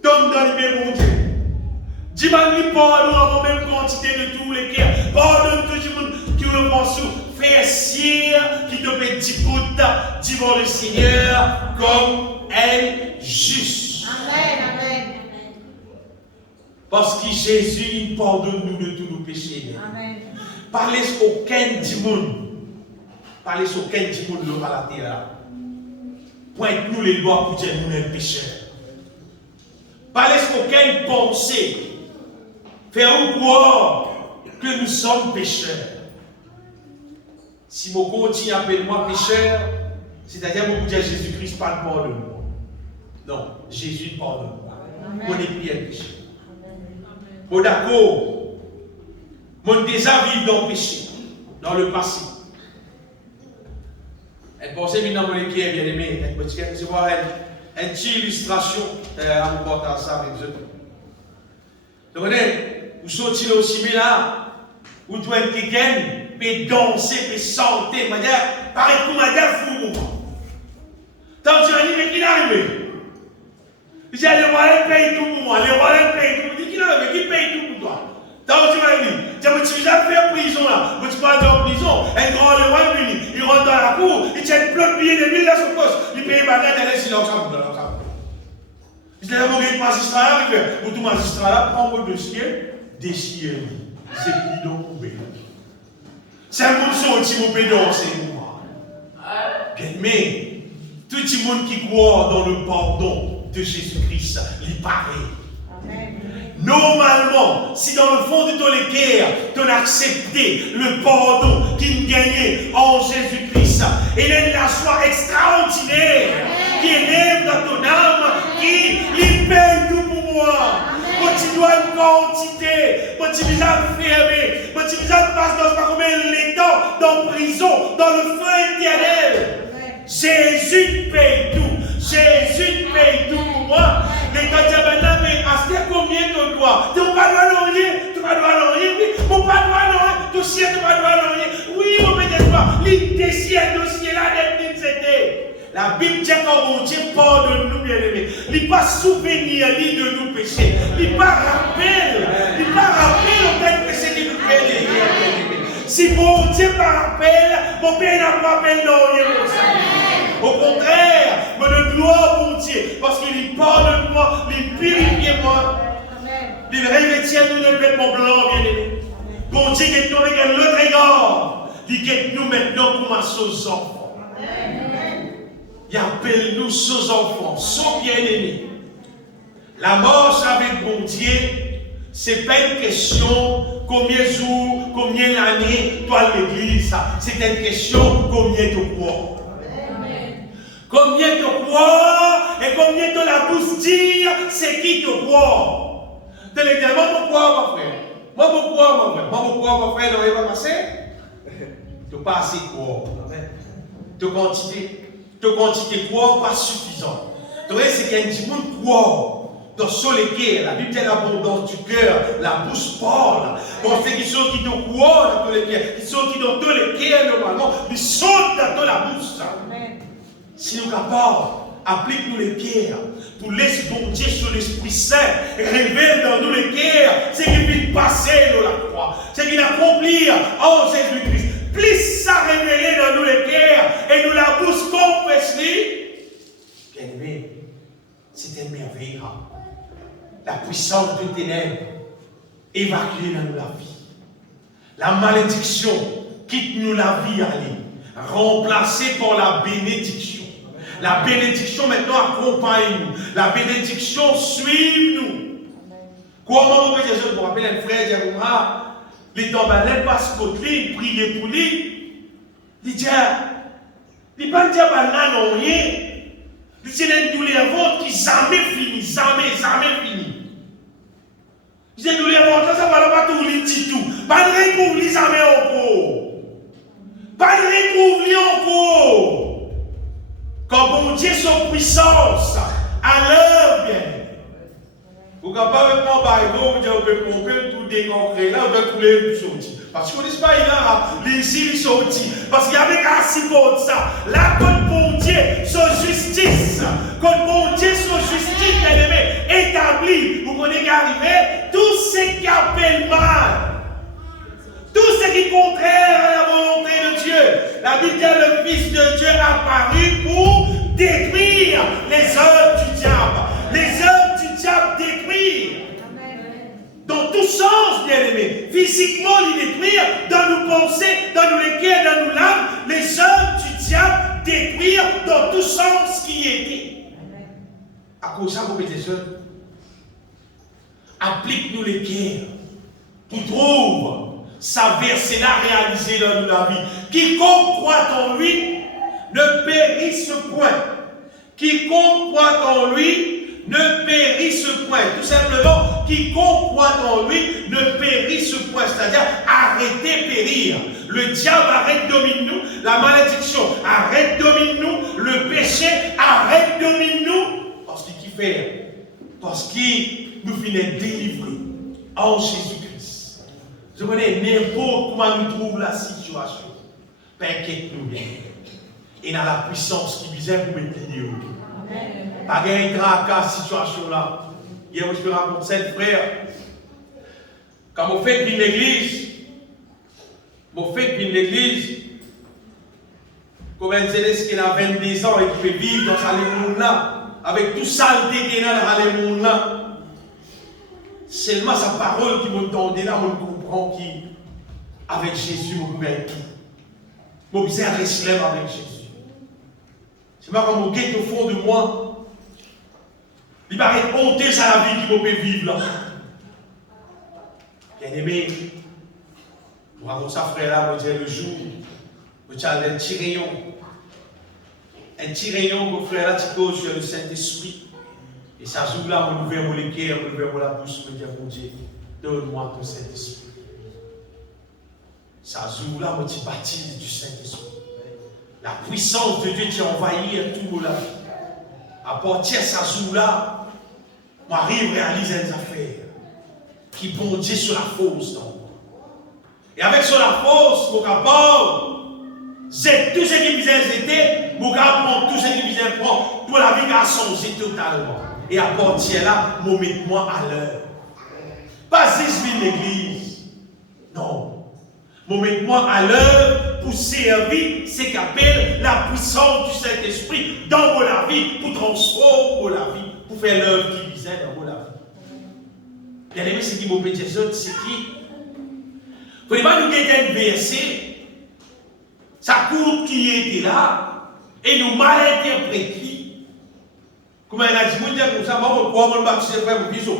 Tombe dans les bon Dieu. Dis-moi, lui pardon avant même quantité de tous les cœurs. Pardonne tout le monde qui le pense sous. Fais sire qui te fait 10 bouts devant le Seigneur comme un juste. Amen. Parce que Jésus, il pardonne nous de tous nos péchés. Amen. Parlez aucun démon. Parlez aucun démon à la terre. Pointe-nous les doigts pour dire nous sommes pécheurs. Parlez aucune pensée. Fais-nous croire que nous sommes pécheurs. Si mon continue appelle moi pécheur, c'est-à-dire que vous dire Jésus-Christ parle pardonne-moi. Non, Jésus pardonne-moi. On est plus un péché. Bon d'accord. Mon déjà vivre dans le péché, dans le passé. Elle pensait bien dans mon équipe, bien aimé. Elle peut voir une petite illustration à vous porter ça avec eux. Vous comprenez? Vous sortez aussi mais là, vous devez être quelqu'un, puis danser, puis chanter, pareil pour madame fou. Tant que tu as dit, mais qui est arrivé? Il dit, les rois payent tout pour moi, les rois payent tout. Il dit, qui paye tout pour toi? T'as aussi mal dit, tu vas faire prison là, tu vas aller en prison, et quand le roi il rentre dans la cour, il tient plein de billets de 1000 dans son poste, il paye ma dette, elle est sinon ça pour ça. Il dit, mon magistrat là, pour tout magistrat là, prends vos dossiers, déchire, c'est plus donc poubelle. C'est un monde sorti, mon pédon, c'est moi. Bien aimé, tout le monde qui croit dans le pardon de Jésus-Christ, il paraît. Normalement, si dans le fond de ton cœur, tu as accepté le pardon qu'il gagnait en Jésus-Christ, et il la joie extraordinaire qui élève dans ton âme, qui il paye tout pour moi. Quand tu dois une quantité, quand tu vis à fermer, quand tu vis à passer dans pas combien de temps, dans prison, dans le feu éternel. Jésus paye tout. Jésus paye tout pour moi. Mais quand tu as maintenant, mais à combien tu dois? Tu n'as pas droit à rien. Tu n'as pas droit à rien. Oui, mon pas droit à rien. Tu sais, tu n'as pas droit à rien. Oui, mon peut-être pas. L'île dossier là, c'était. La Bible dit que mon Dieu pardonne-nous, bien-aimés. Il n'est pas souvenir de nos péchés. Il n'est pas rappel. Il n'est pas rappel au fait que c'est qui nous fait des bien-aimés. Si mon Dieu pas rappel, mon Père n'a pas rappel dans rien. Au contraire, me donne gloire mon Dieu, parce qu'il pardonne-moi, il purifie-moi. Il revêtit nous de vêtements blancs, bien-aimés. Bon Dieu, qui nous avec un autre égard, il guette nous maintenant comme un sous enfants. Il appelle nous sous enfants, sous bien-aimés. La mort avec bon Dieu, ce n'est pas une question combien de jours, combien d'années, toi l'église. C'est une question combien de croix. Combien te crois et combien te la bouche dire, c'est qui te croit. Tu les dis, moi, pourquoi, mon frère? Moi, pourquoi, mon frère? Moi, pourquoi, mon frère, n'aurait pas passé? Tu n'as pas assez croire. Ta quantité croire pas suffisante. Tu vois, c'est qu'il y a un monde croire. Dans son cœur, la Bible dit l'abondance du cœur, la bouche parle. Donc, c'est quelque chose qui te croit dans tous les cœurs, qui sont qui dans tous les cœurs, normalement, ils sautent dans la bouche. Si nous sommes capables, applique-nous les cœurs pour laisser bon Dieu sur l'Esprit Saint, révèle dans nous les cœurs ce qui vient passer dans la croix, ce qui accomplir en Jésus-Christ. Plus ça révéler dans nous les cœurs et nous la bouche confesse-lui. Bien aimé, c'est une merveille. La puissance de ténèbres évacuer dans nous la vie. La malédiction quitte nous la vie aller, remplacée par la bénédiction. La bénédiction maintenant accompagne-nous. La bénédiction suit-nous. Comment on peut dire ça? Vous rappelez un frère Jéhovah, les tombalais passent côté lui, il priait pour lui. Il dit, il ne pas dire non rien. Il dit, une douleur ventre qui jamais fini, jamais fini. Il dit, douleur ventre, ça va pas tout lui dit tout. Pas de recouvrir jamais encore. Pas de recouvrir encore. Quand bon Dieu son puissance, à l'heure bien. Vous n'avez pas de prendre par exemple, vous pouvez pomper tout déconcré là, vous pouvez tous les sortir. Parce qu'on ne dit pas, il a les îles sortis. Parce qu'il y avait qu'à s'y porter ça. Là, quand bon Dieu, son justice, quand bon Dieu, son justice, bien aimé, établi, vous connaissez qu'arriver, tout ce qui appelle mal, tout ce qui est contraire à la volonté de Dieu. La Bible dit que le Fils de Dieu apparu pour détruire les œuvres du diable. Les œuvres du diable détruire. Dans tout sens, bien-aimés. Physiquement, les détruire, dans nos pensées, dans nos cœurs, dans nos l'âme. Les œuvres du diable détruire dans tout sens qui était. À cause de ça, vous mettez ça. Applique-nous les cœurs. Pour trouver sa verset-là réalisée dans la vie. Quiconque croit en lui ne périsse point. Quiconque croit en lui ne périsse point. Tout simplement, quiconque croit en lui ne périsse point. C'est-à-dire, arrêtez périr. Le diable arrête domine-nous. La malédiction arrête domine-nous. Le péché arrête domine-nous. Parce qu'il fait. Parce qu'il nous finit délivrer en Jésus-Christ. Je connais n'importe comment nous trouve la situation. T'inquiète-nous bien. Et dans la puissance qui visait pour mettre l'idée. Pas de tracas, situation là. Hier, je peux raconter cette frère. Quand on fait une l'église, comme un Zélès qui a 22 ans et qui peut vivre dans ce monde-là, avec tout saleté qu'il y a dans le monde-là. Seulement sa parole qui m'entendait là, on comprend qu'avec Jésus, on peut tout. On peut rester avec Jésus. C'est pas comme on guette au fond de moi. Il va être honté sur la vie qu'il peut vivre là. Bien aimé, on raconte ça frère là, on dit le jour où tu as un petit rayon mon frère là, tu causes sur le Saint-Esprit. Et ça joue là, on ouvre mon cœur, on ouvre la bouche, on dit mon Dieu, donne-moi ton Saint-Esprit. Ça joue là, on te baptise du Saint-Esprit. La puissance de Dieu qui envahit tout là. À partir de ça joue là, on arrive à réaliser des affaires qui bondissent sur la fosse. Et avec sur la fosse, mon capable, c'est tout ce qui me était, mon capable prend tout ce qui me prend, pour la vie qui a changé totalement. Et à partir de là, mets-moi à l'heure. Pas 6 000 l'église. Non. Mets-moi à l'heure pour servir ce qu'appelle la puissance du Saint-Esprit dans mon vie, pour transformer mon vie, pour faire l'œuvre qui visait dans mon vie. Bien aimé, ce qui m'a dit, c'est qui? Vous ne pouvez pas nous guetter un verset, ça court qui était là, et nous mal interpréter. Comment il a dit, vous dire comme ça, moi, pourquoi on va baptiser frère, vous visez.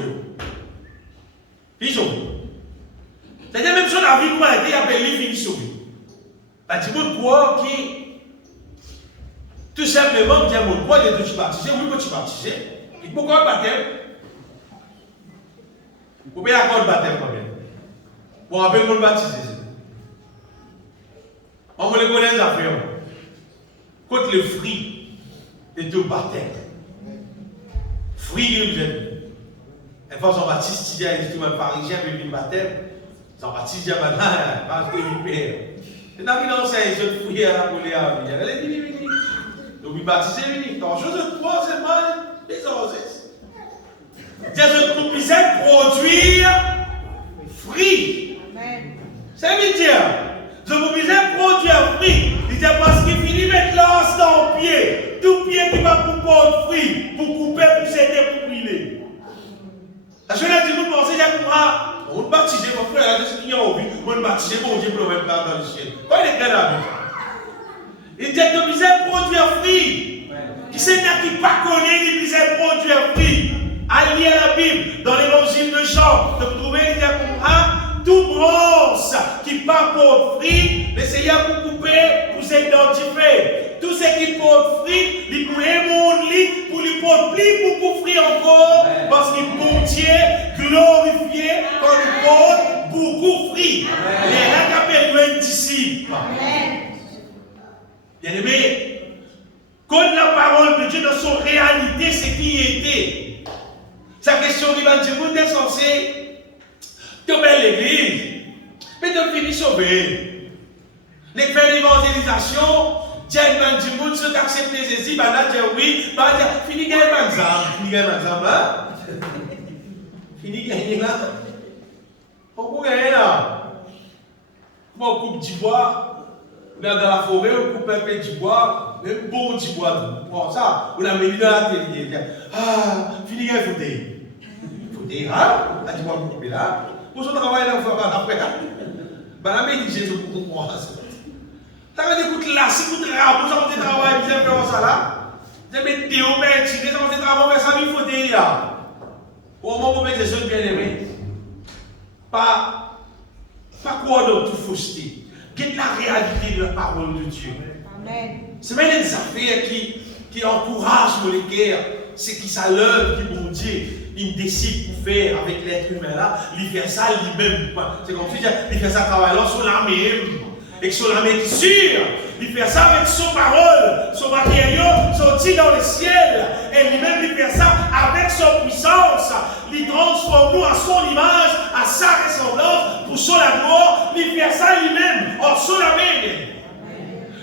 C'est-à-dire, même sur la vie, comment il a été appelé, il finit sauvé. Il a dit, pourquoi qui, tout simplement, il dit, pourquoi il est de baptiser, oui, tu baptiser. Et pourquoi le baptême? Vous pouvez accorder le baptême quand même. Bon, rappelle moi le baptiser. On me les connaît les affaires. Côté le fruit de deux baptêmes. Fruit que vous êtes. Et fois, Jean-Baptiste, il dit à un parisien, il veut le baptême. Jean-Baptiste dit à madame, parce qu'il père. Et dans le c'est un jeu de fruit à la coulée à venir. Elle est venue. Donc, il baptise, il vient. Donc, chose de trois, c'est mal, les oreilles. C'est-à-dire que vous puissiez produire fruit. Ça veut dire, je vous puissiez produire fruit. C'est parce qu'il finit de mettre l'anse dans le pied. Tout pied qui va pour prendre fruit, pour couper, pour s'aider, pour brûler. La jeunesse dit, vous pensez, on va baptiser, mon frère, la jeunesse qui a envie, on va baptiser, mon Dieu, pour le mettre dans le ciel. Quoi, il est clair là? Il dit, je vous puissiez produire fruit. Qui c'est qui pas connaît, il puissiez produire fruit. À lire la Bible, dans l'évangile de Jean, de vous trouver, il dit, tout branche qui part pour fruit, le Seigneur pour couper, pour s'identifier. Tout ce qui porte fruit, il peut émouler, pour lui porter plus beaucoup de fruit encore, parce qu'il peut glorifier quand il porte beaucoup de fruit. Il est là qui appelle un disciple. Bien aimé, quand la parole de Dieu dans son réalité, c'est qui était. Sa question qui va dire, vous êtes censé te faire l'église, mais tu finis sauvé. Les faire l'évangélisation, Dieu m'a dit, vous ceux qui acceptent Jésus, bah là, dire oui, bah dire, fini gagner manzam, hein? Fini gagner là. Pourquoi gagner là? Comment on coupe du bois, dans la forêt, on coupe un peu du bois, même bon du bois, pour ça, on a mis dans la télé, ah, fini gagner fauteuil. Fauteuil, hein? Là, tu vas couper là. Pour ce travail là, on fait pas après. Ben la médit Jésus pour moi. Ça va écouter là, si vous travaillez, vous avez travail, vous avez fait ça là. Vous avez des théo, mais vous avez travaillé, ça il faut dire là. Au moment où vous êtes jeunes bien-aimés, pas quoi dans toute fausseté. Quelle est la réalité de la parole de Dieu? Amen. C'est même des affaires qui encouragent mon cœur. C'est qui ça l'œuvre qui bon Dieu. Il décide pour faire avec l'être humain là, il fait ça lui-même. C'est comme si il fait ça travaillant sur la même. Et sur la même sûre, il fait ça avec son parole, son matériau, sorti dans le ciel. Et lui-même, il fait ça avec son puissance. Il transforme nous à son image, à sa ressemblance, pour son amour. Il fait ça lui-même, en son amen.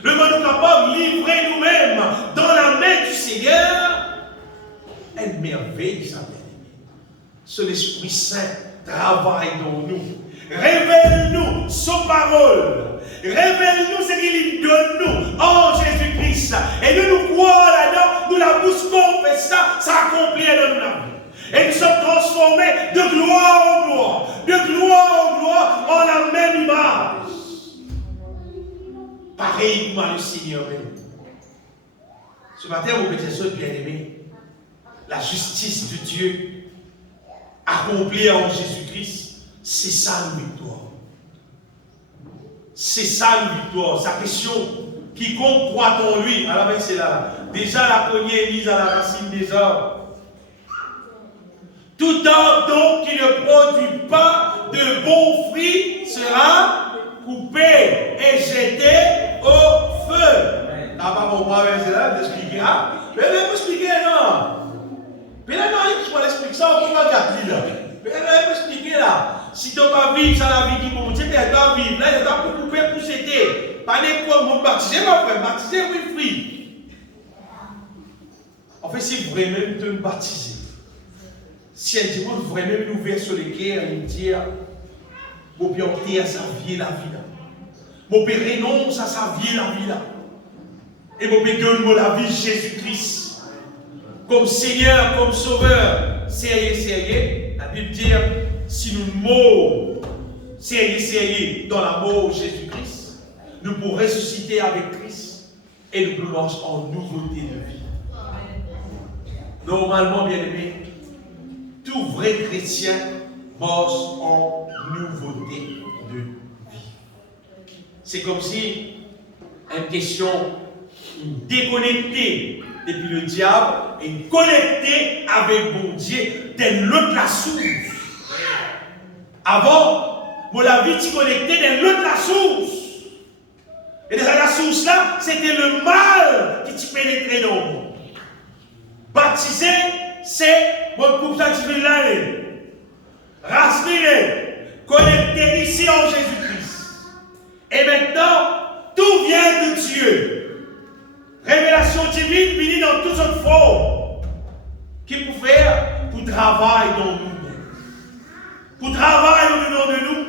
Le monde nous capable de livrer nous-mêmes dans la main du Seigneur. Elle merveille, ça, bien-aimé. Ce l'Esprit Saint travaille dans nous. Révèle-nous son parole. Révèle-nous ce qu'il donne nous en Jésus-Christ. Et nous croyons là-dedans, nous la bouche fait ça accomplit dans notre vie. Et nous sommes transformés de gloire en gloire, de gloire en gloire, en la même image. Pareillement le Seigneur même. Ce matin, vous mettez ça bien-aimés. La justice de Dieu accomplie en Jésus-Christ, c'est ça une victoire. C'est ça une victoire. Sa question, quiconque croit en lui, à la fin c'est là. Déjà la poignée est mise à la racine des arbres. Tout arbre donc qui ne produit pas de bons fruits sera coupé et jeté au feu. T'as pas compris verset là, t'expliquer. Ah, mais même expliquer non. Mais là, non, il faut expliquer ça, on va garder là. Mais là, expliquer là. Si tu ne vas pas vivre ça la vie qui bon Dieu, tu dois vivre. Là, tu dois pour couper, pour jeter. Pas des quoi, mon baptisé, ma frère, baptisé, oui, fruit. En fait, si vraiment tu me baptiser, si un dimanche vraiment nous ouvert sur les cœurs et nous dire, mon père à sa vie, la vie là. Mon père renonce à sa vie, la vie là. Et mon père donne la vie Jésus-Christ. Comme Seigneur, comme Sauveur. Sérieux. La Bible dit, si nous mourons, sérieux, dans la mort de Jésus-Christ, nous pourrons ressusciter avec Christ et nous pourrons en nouveauté de vie. Normalement, bien aimé, tout vrai chrétien marche en nouveauté de vie. C'est comme si une question déconnectée depuis le diable et connectée avec mon Dieu de l'autre la source. Avant, mon la vie t'y connectée de l'autre la source. Et dans la source là, c'était le mal qui t'y pénétrait dans le monde. Baptisé, c'est mon couple d'activité là. Rassembler, connecté ici en Jésus-Christ. Et maintenant, tout vient de Dieu. Révélation divine venue dans toutes sortes de formes. Qui pour faire? Pour travailler dans nous-mêmes. Pour travailler au dedans de nous.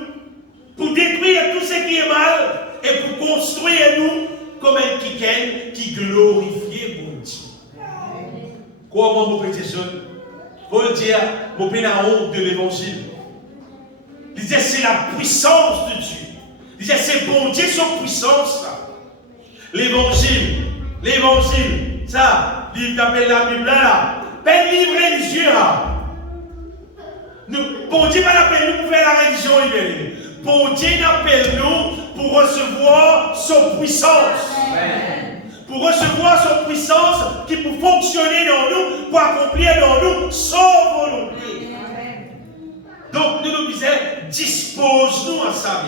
Pour détruire tout ce qui est mal. Et pour construire nous comme un kiken qui glorifie mon Dieu. Comment mon petit jeune? Paul dit, mon père n'a honte de l'évangile. Il disait, c'est la puissance de Dieu. Il disait, c'est bon Dieu, son puissance. L'évangile, ça, il appelle la Bible là. Peine livre religieux là. Bon Dieu n'appelle nous pour faire la religion. Bon Dieu n'appelle nous pour recevoir son puissance. Amen. Pour recevoir son puissance qui peut fonctionner dans nous, pour accomplir dans nous son volonté. Amen. Donc nous disons, dispose-nous à ça.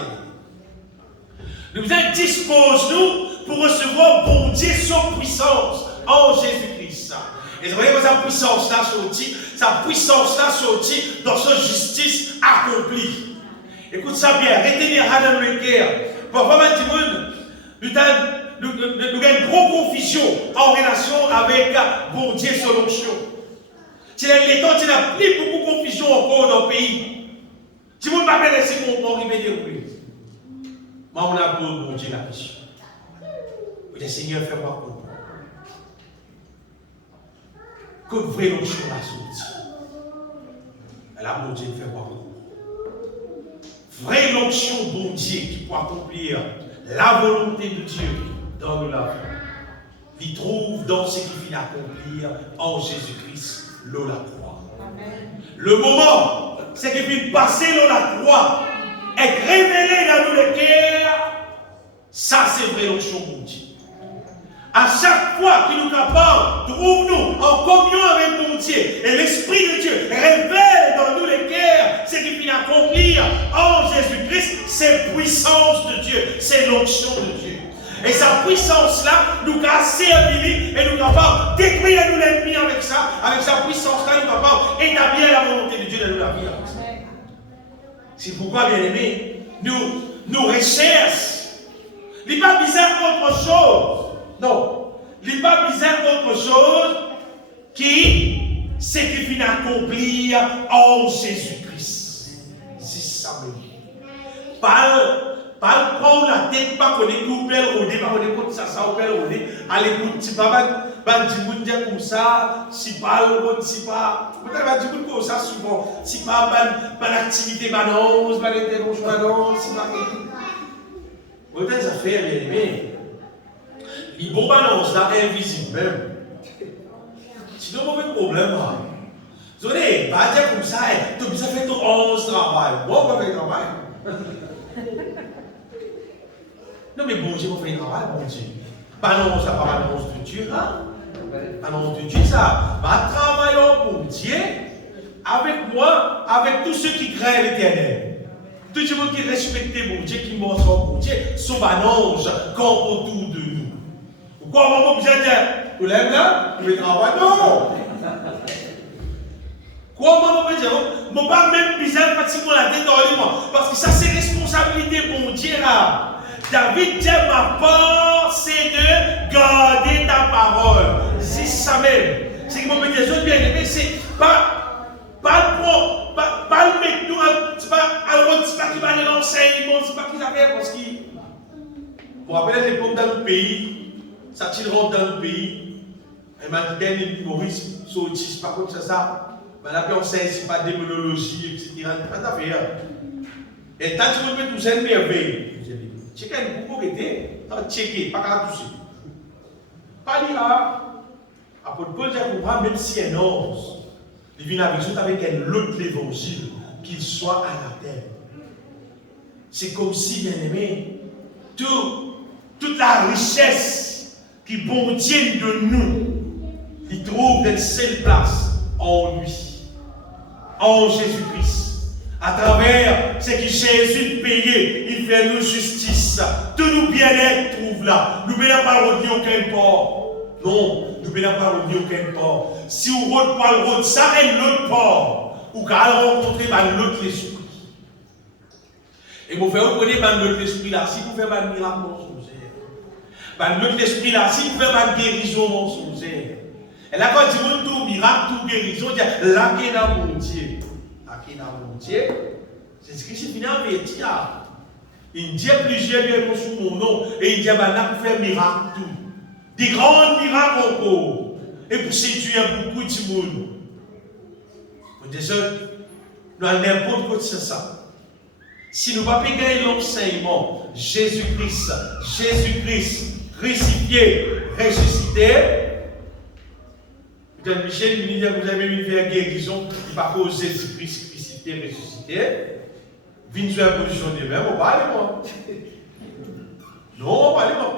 Nous disons, dispose-nous pour recevoir bon Dieu son puissance en Jésus-Christ. Et vous voyez que sa puissance là sortie dans sa justice accomplie. Écoute ça bien, retenez Adam le cœur. Parfois, nous avons une grosse confusion en relation avec bon Dieu son onction. Les temps, tu n'as plus beaucoup de confusion encore dans le pays. Si vous ne m'avez pas laissé mon arriver dérouler. Moi, on a pour bon Dieu la mission. Le Seigneur fait moi comprendre. Que vraie onction la sortie. Elle a bon Dieu fait moi comprendre. Vraie onction bon Dieu qui peut accomplir la volonté de Dieu dans nos la vie. Il trouve dans ce qu'il finit d'accomplir en Jésus-Christ, l'eau la croix. Amen. Le moment, c'est qu'il finit passer l'eau la croix, être révélé dans nos cœurs, ça c'est vraie onction bon Dieu. À chaque fois qu'il nous capable, trouve-nous en communion avec mon Dieu. Et l'Esprit de Dieu révèle dans nous les cœurs ce qu'il finit d'accomplir en Jésus-Christ, c'est puissance de Dieu, c'est l'onction de Dieu. Et sa puissance-là nous a servi et nous capable détruire nous l'ennemi avec ça. Avec sa puissance-là, nous capable d'établir la volonté de Dieu dans la vie. C'est pourquoi, bien aimé, nous recherchons. Il n'est pas bizarre autre chose. Non, il n'est pas bizarre autre chose qui ce qui finit accomplir en Jésus-Christ. C'est ça même. Pas prendre la tête, pas qu'on est tout belle rodé, pas qu'on est comme ça, ou belle rodé. À l'écoute, si pas, dire comme ça, si pas, peut-être va dire comme ça souvent, si pas, activité, non, pas l'intervention, non, si pas, peut-être ça fait, mais, les bons balances là, invisibles même. Sinon, mauvais problème, vous savez, pas dire comme ça, tu as fait ton 11 travail. Bon, on va faire le travail. Non, mais bon Dieu, on fait le travail, bon Dieu. Pas non, ça pas l'annonce de Dieu, hein? L'annonce de Dieu, ça. Va travailler pour Dieu, avec moi, avec tous ceux qui craignent l'éternel. Tout le monde qui respecte mon Dieu, qui m'en sort pour Dieu, son ange, camp autour de nous. Pourquoi on va dire, vous l'aimez là? Vous faites travail? Non! Comment on peut dire? Je ne pas même bizarre pratiquement la tête dans le parce que ça, c'est responsabilité mon Dieu là. David dit ma part, c'est de garder ta parole. C'est ça même. C'est que mon petit Jésus bien aimé, c'est pas le mettre nous, c'est pas qui va aller l'enseignement, c'est pas qui va faire parce qu'il. Pour rappeler l'époque dans le pays, ça tire rentre dans le pays, et m'a dit dernier humorisme, sautisme, par contre, c'est ça. Mais là, on sait, c'est pas démonologie, etc. Pas d'affaire. Et tant que tu veux tout ça, c'est merveille. Checker une beaucoup été, checker, pas qu'à toucher. Pas lire. Apôtre Paul dit à même si un ange, il vient avec nous avec un autre évangile, qu'il soit à la terre. C'est comme si, bien aimé, toute la richesse qui bon Dieu de nous, il trouve une seule place en lui, en Jésus-Christ. À travers ce que Jésus payait, il fait nous justice. Tout nous bien-être trouve là. Nous ne pouvons pas retenir aucun port. Non, nous ne pouvons pas retenir aucun port. Si on ne pas le route, ça est l'autre port. Ou qu'à rencontrer l'autre esprit. Et vous faites reconnaître l'autre esprit là. Si vous faites un miracle mensonger. L'autre esprit là, si vous faites une guérison mensonger. Et là, quand il dit tout miracle, tout guérison, il dit là qu'il y a mon Dieu. Dieu, c'est ce qui s'est fini en vérité. Il dit plusieurs biens sous mon nom et il dit maintenant pour faire miracle tout. Des grands miracles encore. Et pour séduire beaucoup de monde. Vous dites, nous avons n'importe quoi c'est ça. Si nous ne pouvons pas gagner l'enseignement, Jésus-Christ, crucifié, ressuscité, peut-être Michel, il dit que vous avez vu faire guérison, il va cause Jésus-Christ. Ressuscité, vient sur la position de même, on va aller moi. Non, on va aller moi.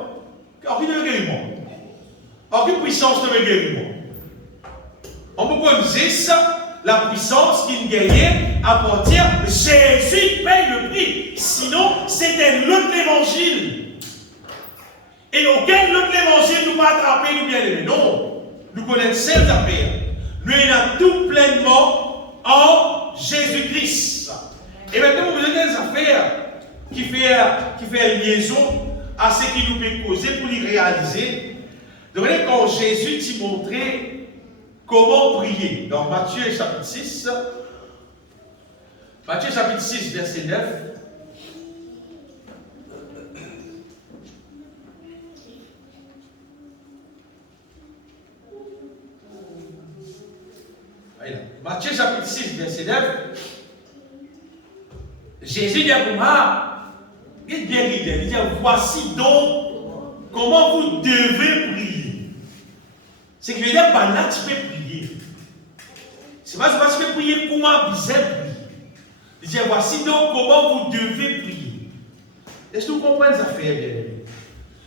Aucune ne guérit moi. Aucune puissance ne me guérit moi. On peut connaître ça, la puissance qui nous guérit à partir de Jésus paye le prix. Sinon, c'est un autre évangile. Et aucun autre évangile nous va attraper, nous bien aimés. Non, nous connaissons cette affaire. Nous avons tout pleinement en Jésus-Christ. Et maintenant, vous avez des affaires qui fait liaison à ce qui nous peut causer pour les réaliser. Donc, quand Jésus t'a montré comment prier, dans Matthieu chapitre 6, verset 9. Matthieu chapitre 6, verset 9. Jésus dit à moi, il dit, voici donc comment vous devez prier. C'est que je veux dire, là, tu peux prier. C'est pas parce que tu peux prier comment vous êtes prier. Il dit, voici donc comment vous devez prier. Est-ce que vous comprenez ça fait bien?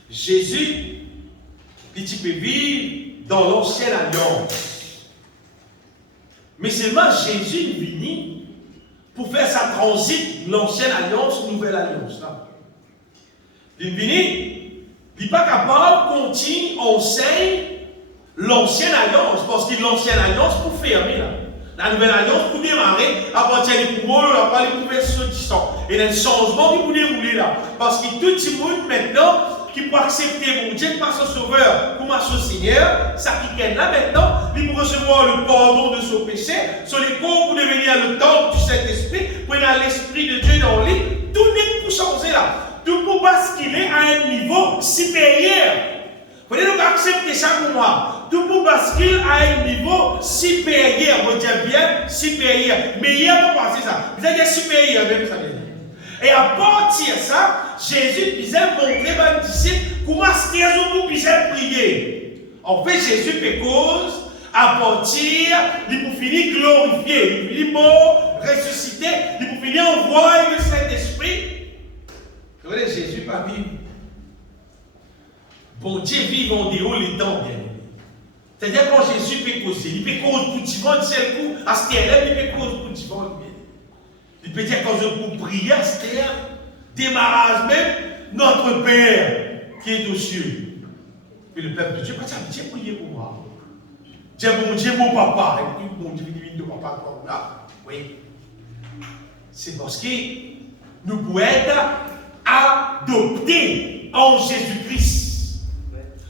Jésus, il tu peux vivre dans l'ancienne alliance. Mais seulement Jésus est venu pour faire sa transit de l'ancienne alliance, nouvelle alliance. Là. Il est venu, il n'est pas capable de continuer, enseigne l'ancienne alliance, parce que l'ancienne alliance pour fermer. Là. La nouvelle alliance pour démarrer, à partir des pouvoirs, on n'a pas les conversions qui sont. Et le changement qui vous dérouler là. Parce que tout le monde maintenant, qui peut accepter mon Dieu comme son sauveur, comme son Seigneur, ça qui est là maintenant, il peut recevoir le pardon de son péché, sur les corps pour devenir le temple du Saint-Esprit, pour avoir l'Esprit de Dieu dans lui, tout n'est pour changer là. Tout pour basculer à un niveau supérieur. Vous pouvez donc accepter ça pour moi. Tout pour basculer à un niveau supérieur. Vous dites bien supérieur. Meilleur pour passer ça. Vous allez dire supérieur, même ça veut dire. Et à partir de ça, Jésus disait montrer à mes disciples comment est-ce vous puissiez prier. En fait, Jésus fait cause à partir, il pour finir glorifié, il pour finir mort, ressuscité, il pour finir envoyer le Saint-Esprit. Vous voyez, Jésus pas vivre. Bon Dieu vit en dehors les temps, bien. C'est-à-dire quand Jésus peut causer, il peut causer pour du monde, c'est le coup, à ce terre-là, il peut causer pour du monde, bien. Il peut dire quand je peux prier à ce terre, démarrage même, notre Père qui est aux cieux. Et le peuple de Dieu, pas ça, Dieu prier pour moi. Dieu mon papa, et puis mon Dieu divine de papa comme là. Oui. C'est parce que nous pouvons être adoptés en Jésus-Christ.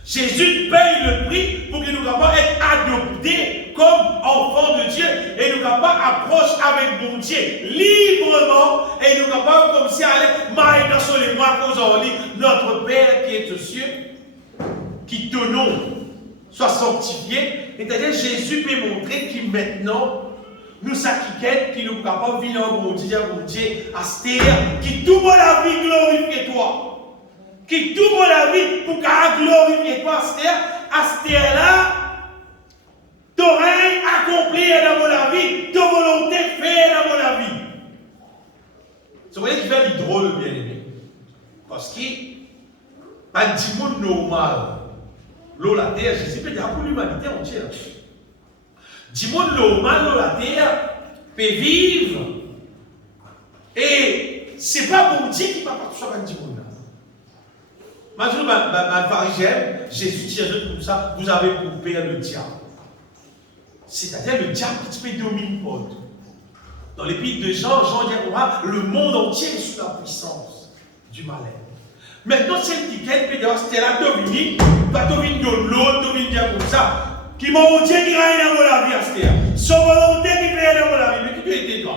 Jésus paye le prix pour que nous puissions être adoptés comme enfants de Dieu et nous puissions approcher avec mon Dieu librement et nous puissions comme si aller mailler dans sur les bras aujourd'hui notre Père qui est aux cieux, qui ton nom soit sanctifié. C'est-à-dire Jésus peut montrer qu'il maintenant nous s'acquitte, qui nous capables de vivre en mon Dieu, à cette terre, qui tout mon la vie glorifie toi. Qui tout mon la vie pour qu'à glorifier toi à cette terre-là, ton règne accompli dans mon vie, ta volonté faite dans mon vie. Vous voyez qui fait du drôle, bien aimé. Parce que, pas du monde normal, l'eau, la terre, Jésus peut dire pour l'humanité entière. Du monde normal, l'eau, la terre, peut vivre. Et ce n'est pas bon Dieu qui ne va pas toucher à du monde. Maintenant, ma pharisienne, Jésus tire comme ça, vous avez pour père le diable. C'est-à-dire le diable qui peut dominer le monde. Dans l'épître de Jean, Jean dit le monde entier est sous la puissance du malin. Maintenant, c'est le ticket, peut dire, c'était là, tu viens de l'autre, tu viens de dire comme ça, qui m'a dit qu'il règne dans la vie à cette terre. Son volonté qui règne dans la vie, mais qui tu étais toi?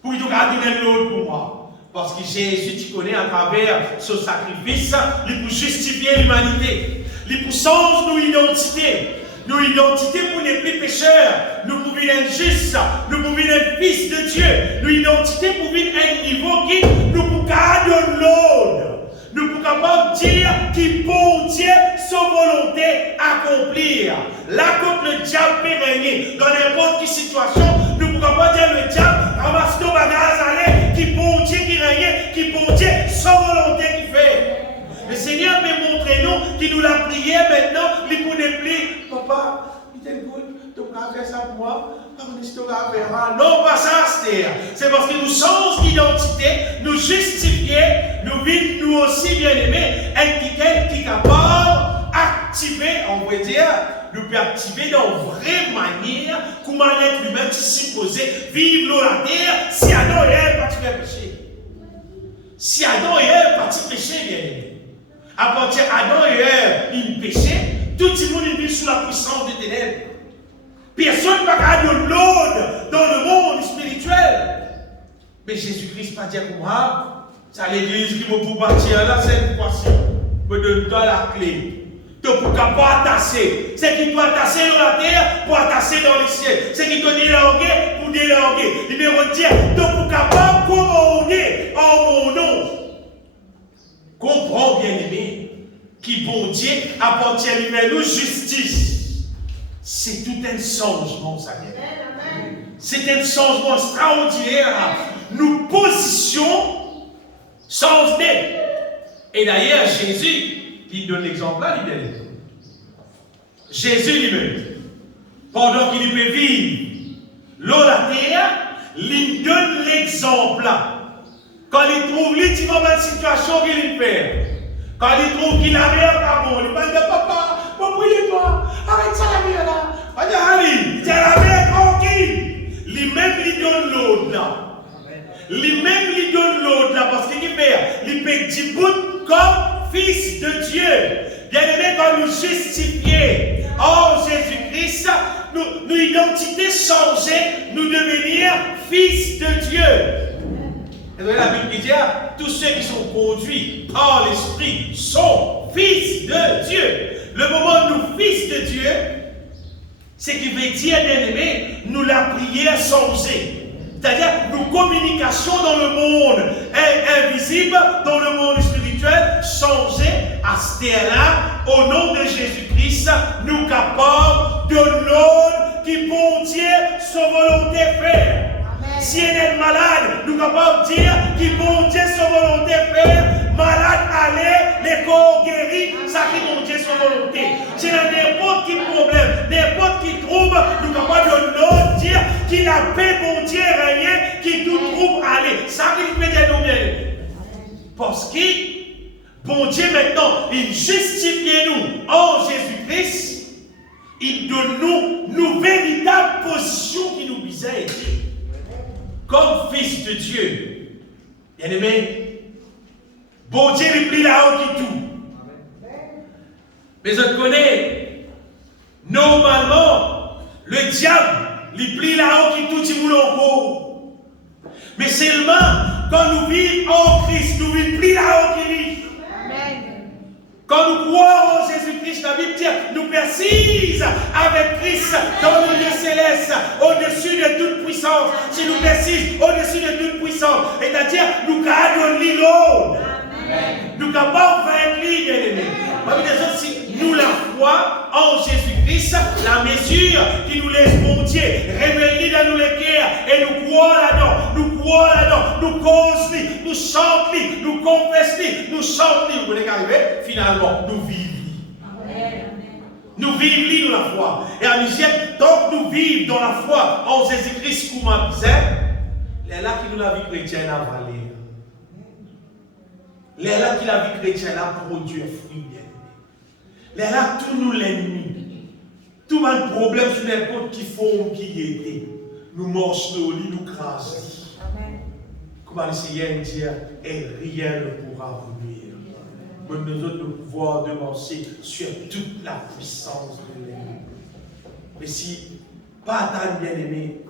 Pour qu'il te donner l'autre pour moi. Parce que Jésus, tu connais à travers son sacrifice, il peut justifier l'humanité. Il peut changer nos identités. Nos identités pour ne plus pécheurs. Nous pouvons être justes. Nous pouvons être fils de Dieu. Nos identités pour vivre un niveau qui nous pouvons garder l'ordre. Nous pouvons capable dire qu'il peut Dieu sa volonté accomplir. Là, quand le diable peut régner dans n'importe quelle situation, nous pouvons pas dire le diable ramasse nos bagages, allez, qui peut Dieu qui règne, qui peut Dieu sa volonté qui fait. Le Seigneur peut montrer nous qu'il nous l'a prié maintenant, il ne peut plus. Papa, il est good, tu vas faire ça pour moi. Non, pas ça, c'est parce que nous changeons d'identité, nous justifier, nous vivons nous aussi bien aimés, et qui est capable d'activer, on peut dire, nous peut activer dans une vraie manière comment l'être humain s'y poser, vivre la terre, si Adam et Ève partent péché. Si Adam et Ève partent péché, bien aimé. À partir d'Adam et Ève, ils péchaient, tout le monde vit sous la puissance des ténèbres. Personne ne va garder l'ordre dans le monde spirituel. Mais Jésus-Christ pas dire pour moi, c'est l'église qui m'a pour bâtir là, c'est une équation. Me donne-toi la clé. Tu ne peux pas attacher. C'est qui doit attacher dans la terre pour attacher dans les cieux. C'est qui doit délanguer pour délanguer. Il veut dire, tu ne peux pas commander en mon nom. Comprends, bien-aimé, qui bon Dieu appartient à nous justice. C'est tout un changement, ça vient. C'est un changement extraordinaire. Nous positions changent. Et d'ailleurs, Jésus, qui donne l'exemple là, il dit Jésus lui-même, pendant qu'il peut vivre l'eau la terre, il donne l'exemple là. Quand il trouve l'ultime situation qu'il fait, quand il trouve qu'il a rien pas bon, il va dire papa, priez-toi, arrête ça la vie là. Allez, tu as la vie tranquille. Lui-même il donne l'autre là. Lui-même il donne l'autre là parce qu'il fait, il peut 10 bouts comme fils de Dieu. Bien-aimés, quand nous justifiés en Jésus-Christ, nous identité changée, nous devenir fils de Dieu. Et donc la Bible dit, tous ceux qui sont conduits par l'Esprit sont fils de Dieu. Le moment où nous fils de Dieu, c'est qui veut dire, bien-aimés, nous la prière changée. C'est-à-dire, nos communications dans le monde invisible, dans le monde spirituel, changées à ce terre-là, au nom de Jésus-Christ, nous capables de l'ordre qui bon Dieu, sa volonté faire. Si elle est malade, nous sommes capables de dire qu'il bon Dieu sa volonté faire. Malade, allez, les corps guéris, ça qui bon Dieu sa volonté. Si n'importe quel problème, n'importe qui trouble, nous sommes capables de l'autre dire qu'il a paix bon Dieu rien, qu'il tout trouble allez. Ça qui fait dire nous bien. Parce que bon Dieu maintenant, il justifie nous en Jésus-Christ, il donne nous véritable position qui nous visait. Comme fils de Dieu, bien-aimé, bon Dieu lui plie là-haut qui tout. Mais je connais, normalement, le diable lui plie là-haut qui tout, il moule en haut. Mais seulement, quand nous vivons en Christ, nous lui plie là-haut qui vit. Quand nous croyons en Jésus-Christ, la Bible dit, nous persise avec Christ dans le lieu céleste, au-dessus de toute puissance. Si nous persise au-dessus de toute puissance, c'est-à-dire, nous gardons l'îlot. Nous capables de vaincre lui, bien-aimés. Si nous la foi en Jésus-Christ, la mesure qui nous laisse bon Dieu, révéler dans nous les cœurs, et nous croyons là-dedans, nous causons, nous chantons, nous confessons, nous chantons. Vous voulez qu'arriver, finalement, nous vivons. Nous vivons dans la foi. Et à Michel, tant que nous vivons dans la foi en Jésus-Christ, comme on disait, c'est là que nous la vie chrétienne a valé. C'est là que la vie chrétienne a produit un fruit bien. C'est là tout nous l'ennemi. Tout le problème sur n'importe qui forme qui était. Nous marchons au lit, nous crasons. Comme le Seigneur dit, et rien ne pourra vous nuire. Mais nous autres, nous pouvons devancer sur toute la puissance de l'ennemi. Mais si, pas attendre bien aimé,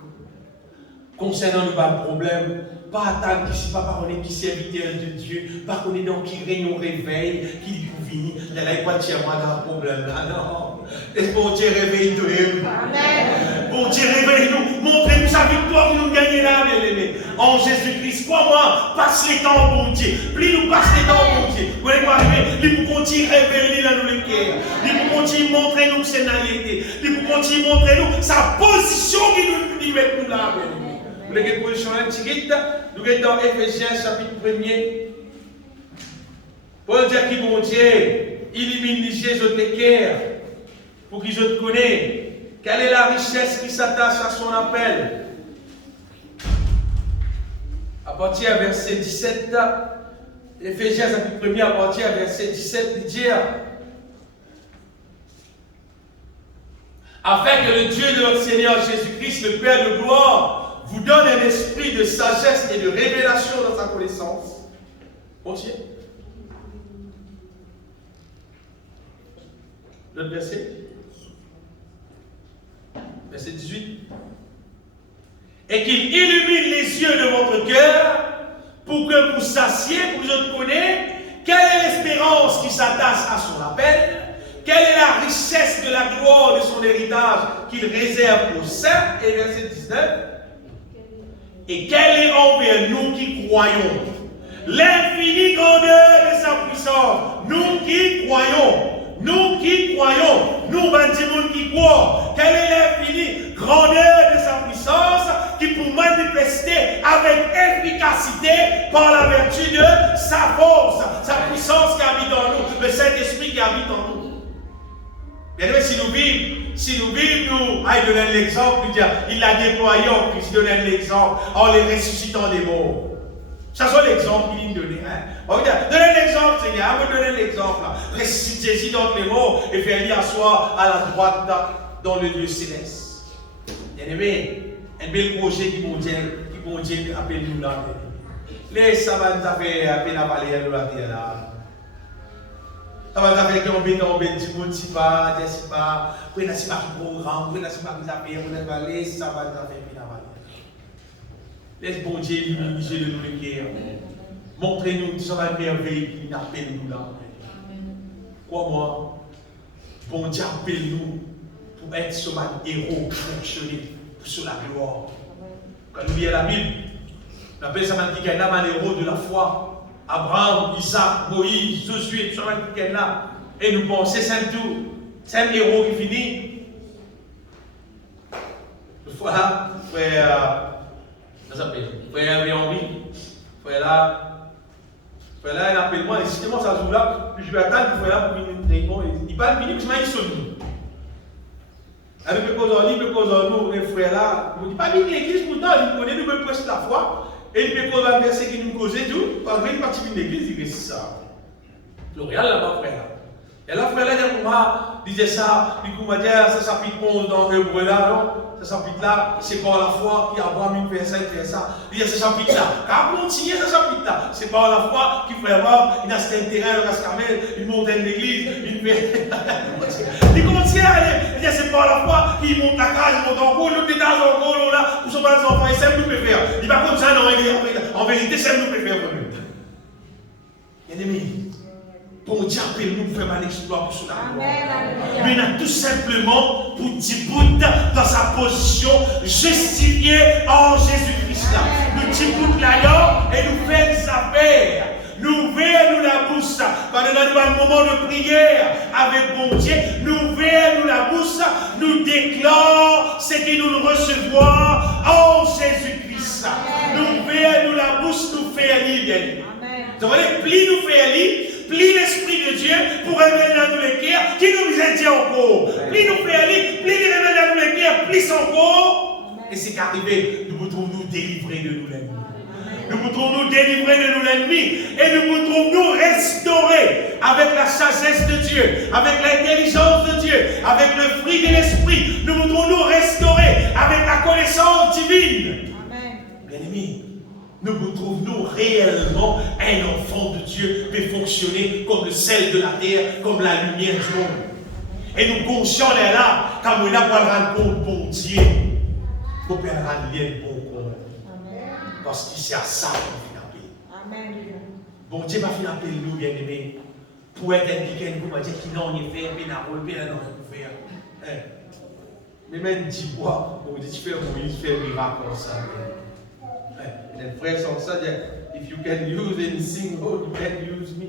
concernant le bas problème, pas attendre qui pas par qui serviteur de Dieu, pas qu'on est dans qui règne au réveil, qui nous vient, là, il n'y a pas de problème là, non. Est-ce que bon Dieu réveille toi? Amen. Bon Dieu réveille nous, montrez-nous sa victoire qui nous gagne là, bien aimé. En Jésus-Christ, crois-moi, passe les temps, bon Dieu. Plus nous passe les temps, bon Dieu. Vous voyez quoi arriver? Il nous continue à révéler dans nos cœurs. Il nous continue à montrer nous ses naïvetés. Il nous continue à montrer nous sa position qui nous met nous là, bien aimé. Vous voulez que position un petit guide? Nous sommes dans Éphésiens chapitre 1er. Paul dit que mon Dieu illumine les yeux de cœur pour qu'ils te connaissent. Quelle est la richesse qui s'attache à son appel? À partir du verset 17, Éphésiens chapitre 1er, à partir du verset 17, il dit afin que le Dieu de notre Seigneur Jésus-Christ, le Père de gloire, vous donne un esprit de sagesse et de révélation dans sa connaissance. Continue. L'autre verset. Verset 18. Et qu'il illumine les yeux de votre cœur pour que vous sachiez, pour que vous connaissiez, quelle est l'espérance qui s'attache à son appel, quelle est la richesse de la gloire de son héritage qu'il réserve aux saints, et verset 19. Et quelle est envers nous qui croyons l'infinie grandeur de sa puissance. Nous qui croyons, nous, bandimons qui croient, quelle est l'infinie grandeur de sa puissance qui peut manifester avec efficacité par la vertu de sa force, sa puissance qui habite en nous, le Saint-Esprit qui habite en nous. Bien aimé, si nous vivons, il donne l'exemple, il l'a déployé en Christ, il donne l'exemple en les ressuscitant des morts. Ça c'est l'exemple qu'il nous donne. Donnez l'exemple, Seigneur, vous donnez l'exemple. Ressuscitez Jésus d'entre les morts et faites-le asseoir à la droite dans le lieu céleste. Bien aimé, un bel projet qui bon Dieu appelle nous là. Les savants appellent la vallée de la terre là. Ça va avec un béton, petit monde, si pas, si pas, vous n'avez pas de programme, vous n'avez pas de affaires, vous n'avez pas de ça va faire, puis là, laisse bon Dieu illuminer de nous les guerres. Montrez-nous tout ça va merveille qui appelle nous là. Crois-moi, bon Dieu appelle nous pour être ce héros fonctionner sur la gloire. Quand nous lisons la Bible, on appelle ça un héros de la foi. Abraham, Isaac, Moïse, Josué, tout ça là. Et nous pensons, c'est tout. C'est un héros qui finit. Voilà, frère, ça s'appelle, frère Henri, frère là, il appelle moi, et justement, ça joue là, puis je vais attendre qu'il frère là pour venir, il parle fini, parce qu'il sonne. Avec les causes en nous, les frères là, il ne dit pas bien l'église, pourtant, il connaît, nous me prêche la foi, et il me cause un verset qui nous causait tout, quand il partit de l'église, il dit, c'est ça. L'Oréal là-bas, frère. Et là, frère là, il disait ça, puis il m'a dit, ça chapitre 11 dans Hébreu là, non? Ce chapitre-là, c'est par la foi qu'Abraham fait ça, il fait ça. Il y a ce chapitre-là. Quand on continue ce chapitre-là, c'est par la foi qu'il fait Abraham, il a cet terrain, il a ce camel, il monte dans l'église, il fait. Il continue à aller. Il dit c'est par la foi qu'il monte la case, il monte en cours, l'autre étage en cours, là, pour son pas les enfants, il sait nous peut faire. Il va comme ça, non, en vérité, c'est nous peut faire. Bien aimé. Bon Dieu appelle-nous pour faire un exploit pour cela. Mais il a tout simplement pour Djibout dans sa position justifiée en Jésus-Christ. Nous Djibout là et nous faisons des affaires. Nous ouvrons la bouche. Quand nous avons un moment de prière avec bon Dieu, nous ouvrons la bouche, nous déclarons ce que nous recevons en Jésus-Christ. Nous ouvrons la bouche, nous faisons lire. Donc, plie nous fait lire. Plie l'Esprit de Dieu pour révéler dans nous les cœurs qui nous dit encore. Plie nous fait aller, plie les révéler dans nous les cœurs, plie son corps. Et c'est qu'arrivé, nous voudrons nous délivrer de nous l'ennemi. Nous voudrons nous délivrer de nous l'ennemi. Et nous voudrons nous restaurer avec la sagesse de Dieu, avec l'intelligence de Dieu, avec le fruit de l'Esprit. Nous voudrons nous restaurer avec la connaissance divine. Bien-aimés, nous retrouvons réellement un enfant de Dieu, mais fonctionner comme le sel de la terre, comme la lumière du monde. Et nous conscients là, quand nous n'avons pas rendre compte, bon Dieu, nous pouvons rendre lien bon compte. Parce que c'est à ça qu'on finit. Bon Dieu va finir appeler nous, bien aimés, pour être impliqué, nous va dire qu'il n'a rien fait, mais n'a rien faire. Mais même dis quoi, on dit tu fais Moïse, tu fais un miracle comme ça. Les frères sont ça, if you can use anything, oh, you can use me.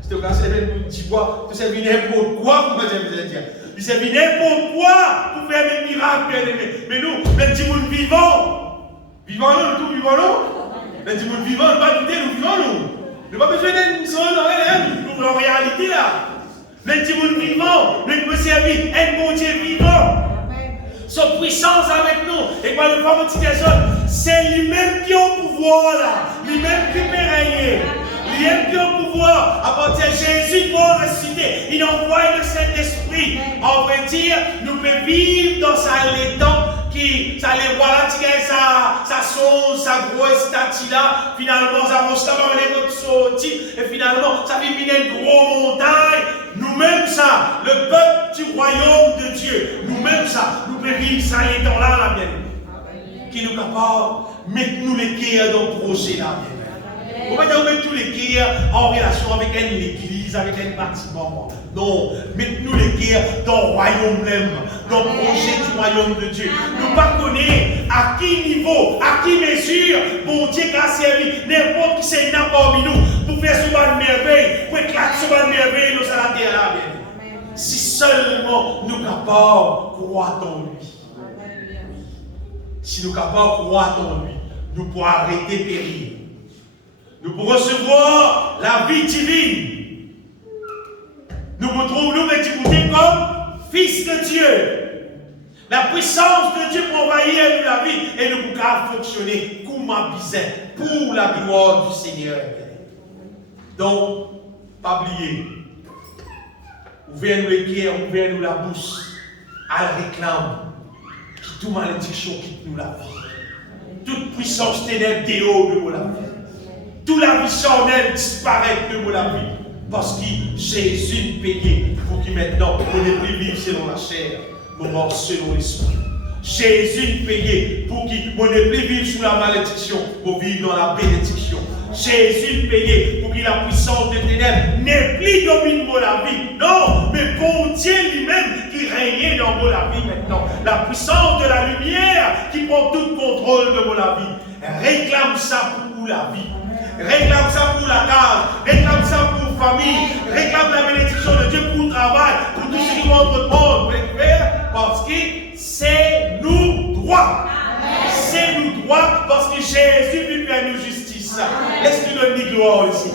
C'est au cas où vous dites quoi, tu sais n'importe quoi, vous m'avez dire. Tu sais n'importe quoi pour faire des miracles, bien aimés. Mais nous, les petits mouns vivants, nous, tout vivants, nous. Les petits mouns vivants, nous ne pas douter, nous vivants, nous. Nous n'avons pas besoin d'être nous, en réalité là. Les petits mouns vivants, nous pouvons servir un bon Dieu vivant. Son puissance avec nous. Et quand le fameux petit c'est lui-même qui a le pouvoir là. Lui-même qui peut régner. Lui-même qui a le pouvoir. À partir de Jésus, pour ressusciter, il envoie le Saint-Esprit. En vrai dire, nous pouvons vivre dans sa létang qui, ça les voilà, tu gagnes sa sonde, sa grosse statue là. Finalement, ça va se faire notre sortie. Et finalement, ça fait une grosse montagne. Nous-mêmes ça, le peuple du royaume de Dieu, nous-mêmes ça, nous pouvons vivre ça les temps là, la mienne. Qui nous capable de mettre nous les cœurs dans le projet là, bien. On va pas mettre tous les cœurs en relation avec une église, avec un bâtiment. Non, mettez-nous les cœurs dans le royaume même, dans le projet du royaume de Dieu. Nous ne pas connaître à qui niveau, à qui mesure, bon Dieu qui a servi n'importe qui c'est parmi nous pour faire ce bonne merveille, pour éclater ce bonne merveille dans la terre là. Si seulement nous capables de croire en lui. Si nous capables de croire en lui, nous pourrons arrêter de périr. Nous pourrons recevoir la vie divine. Nous nous trouvons nous comme fils de Dieu. La puissance de Dieu pour envahir la vie et nous pouvons fonctionner comme un bizarre pour la gloire du Seigneur. Donc, pas oublier. Ouvrez-nous les cœurs, ouvrez-nous la bouche. À la réclame. Qui toute malédiction quitte nous la vie. Toute puissance ténèbre déhaut de la vie. Toute la vie charnelle disparaît de la vie. Parce que Jésus payé pour qui maintenant on ne plus vivre selon la chair, mais mort selon l'esprit. Jésus payé pour qui on ne plus vivre sous la malédiction, pour vivre dans la bénédiction. Jésus payé pour que la puissance des ténèbres n'est plus domine la vie. Non, mais bon Dieu lui-même qui règne dans la vie maintenant. La puissance de la lumière qui prend tout contrôle de la vie. Réclame ça pour la vie. Réclame ça pour la case. Réclame ça pour la famille. Réclame la bénédiction de Dieu pour le travail, pour tout ce qui va entreprendre. Parce que c'est nous droit. C'est nous droit parce que Jésus lui fait nous justice. Laisse-nous donner gloire ici.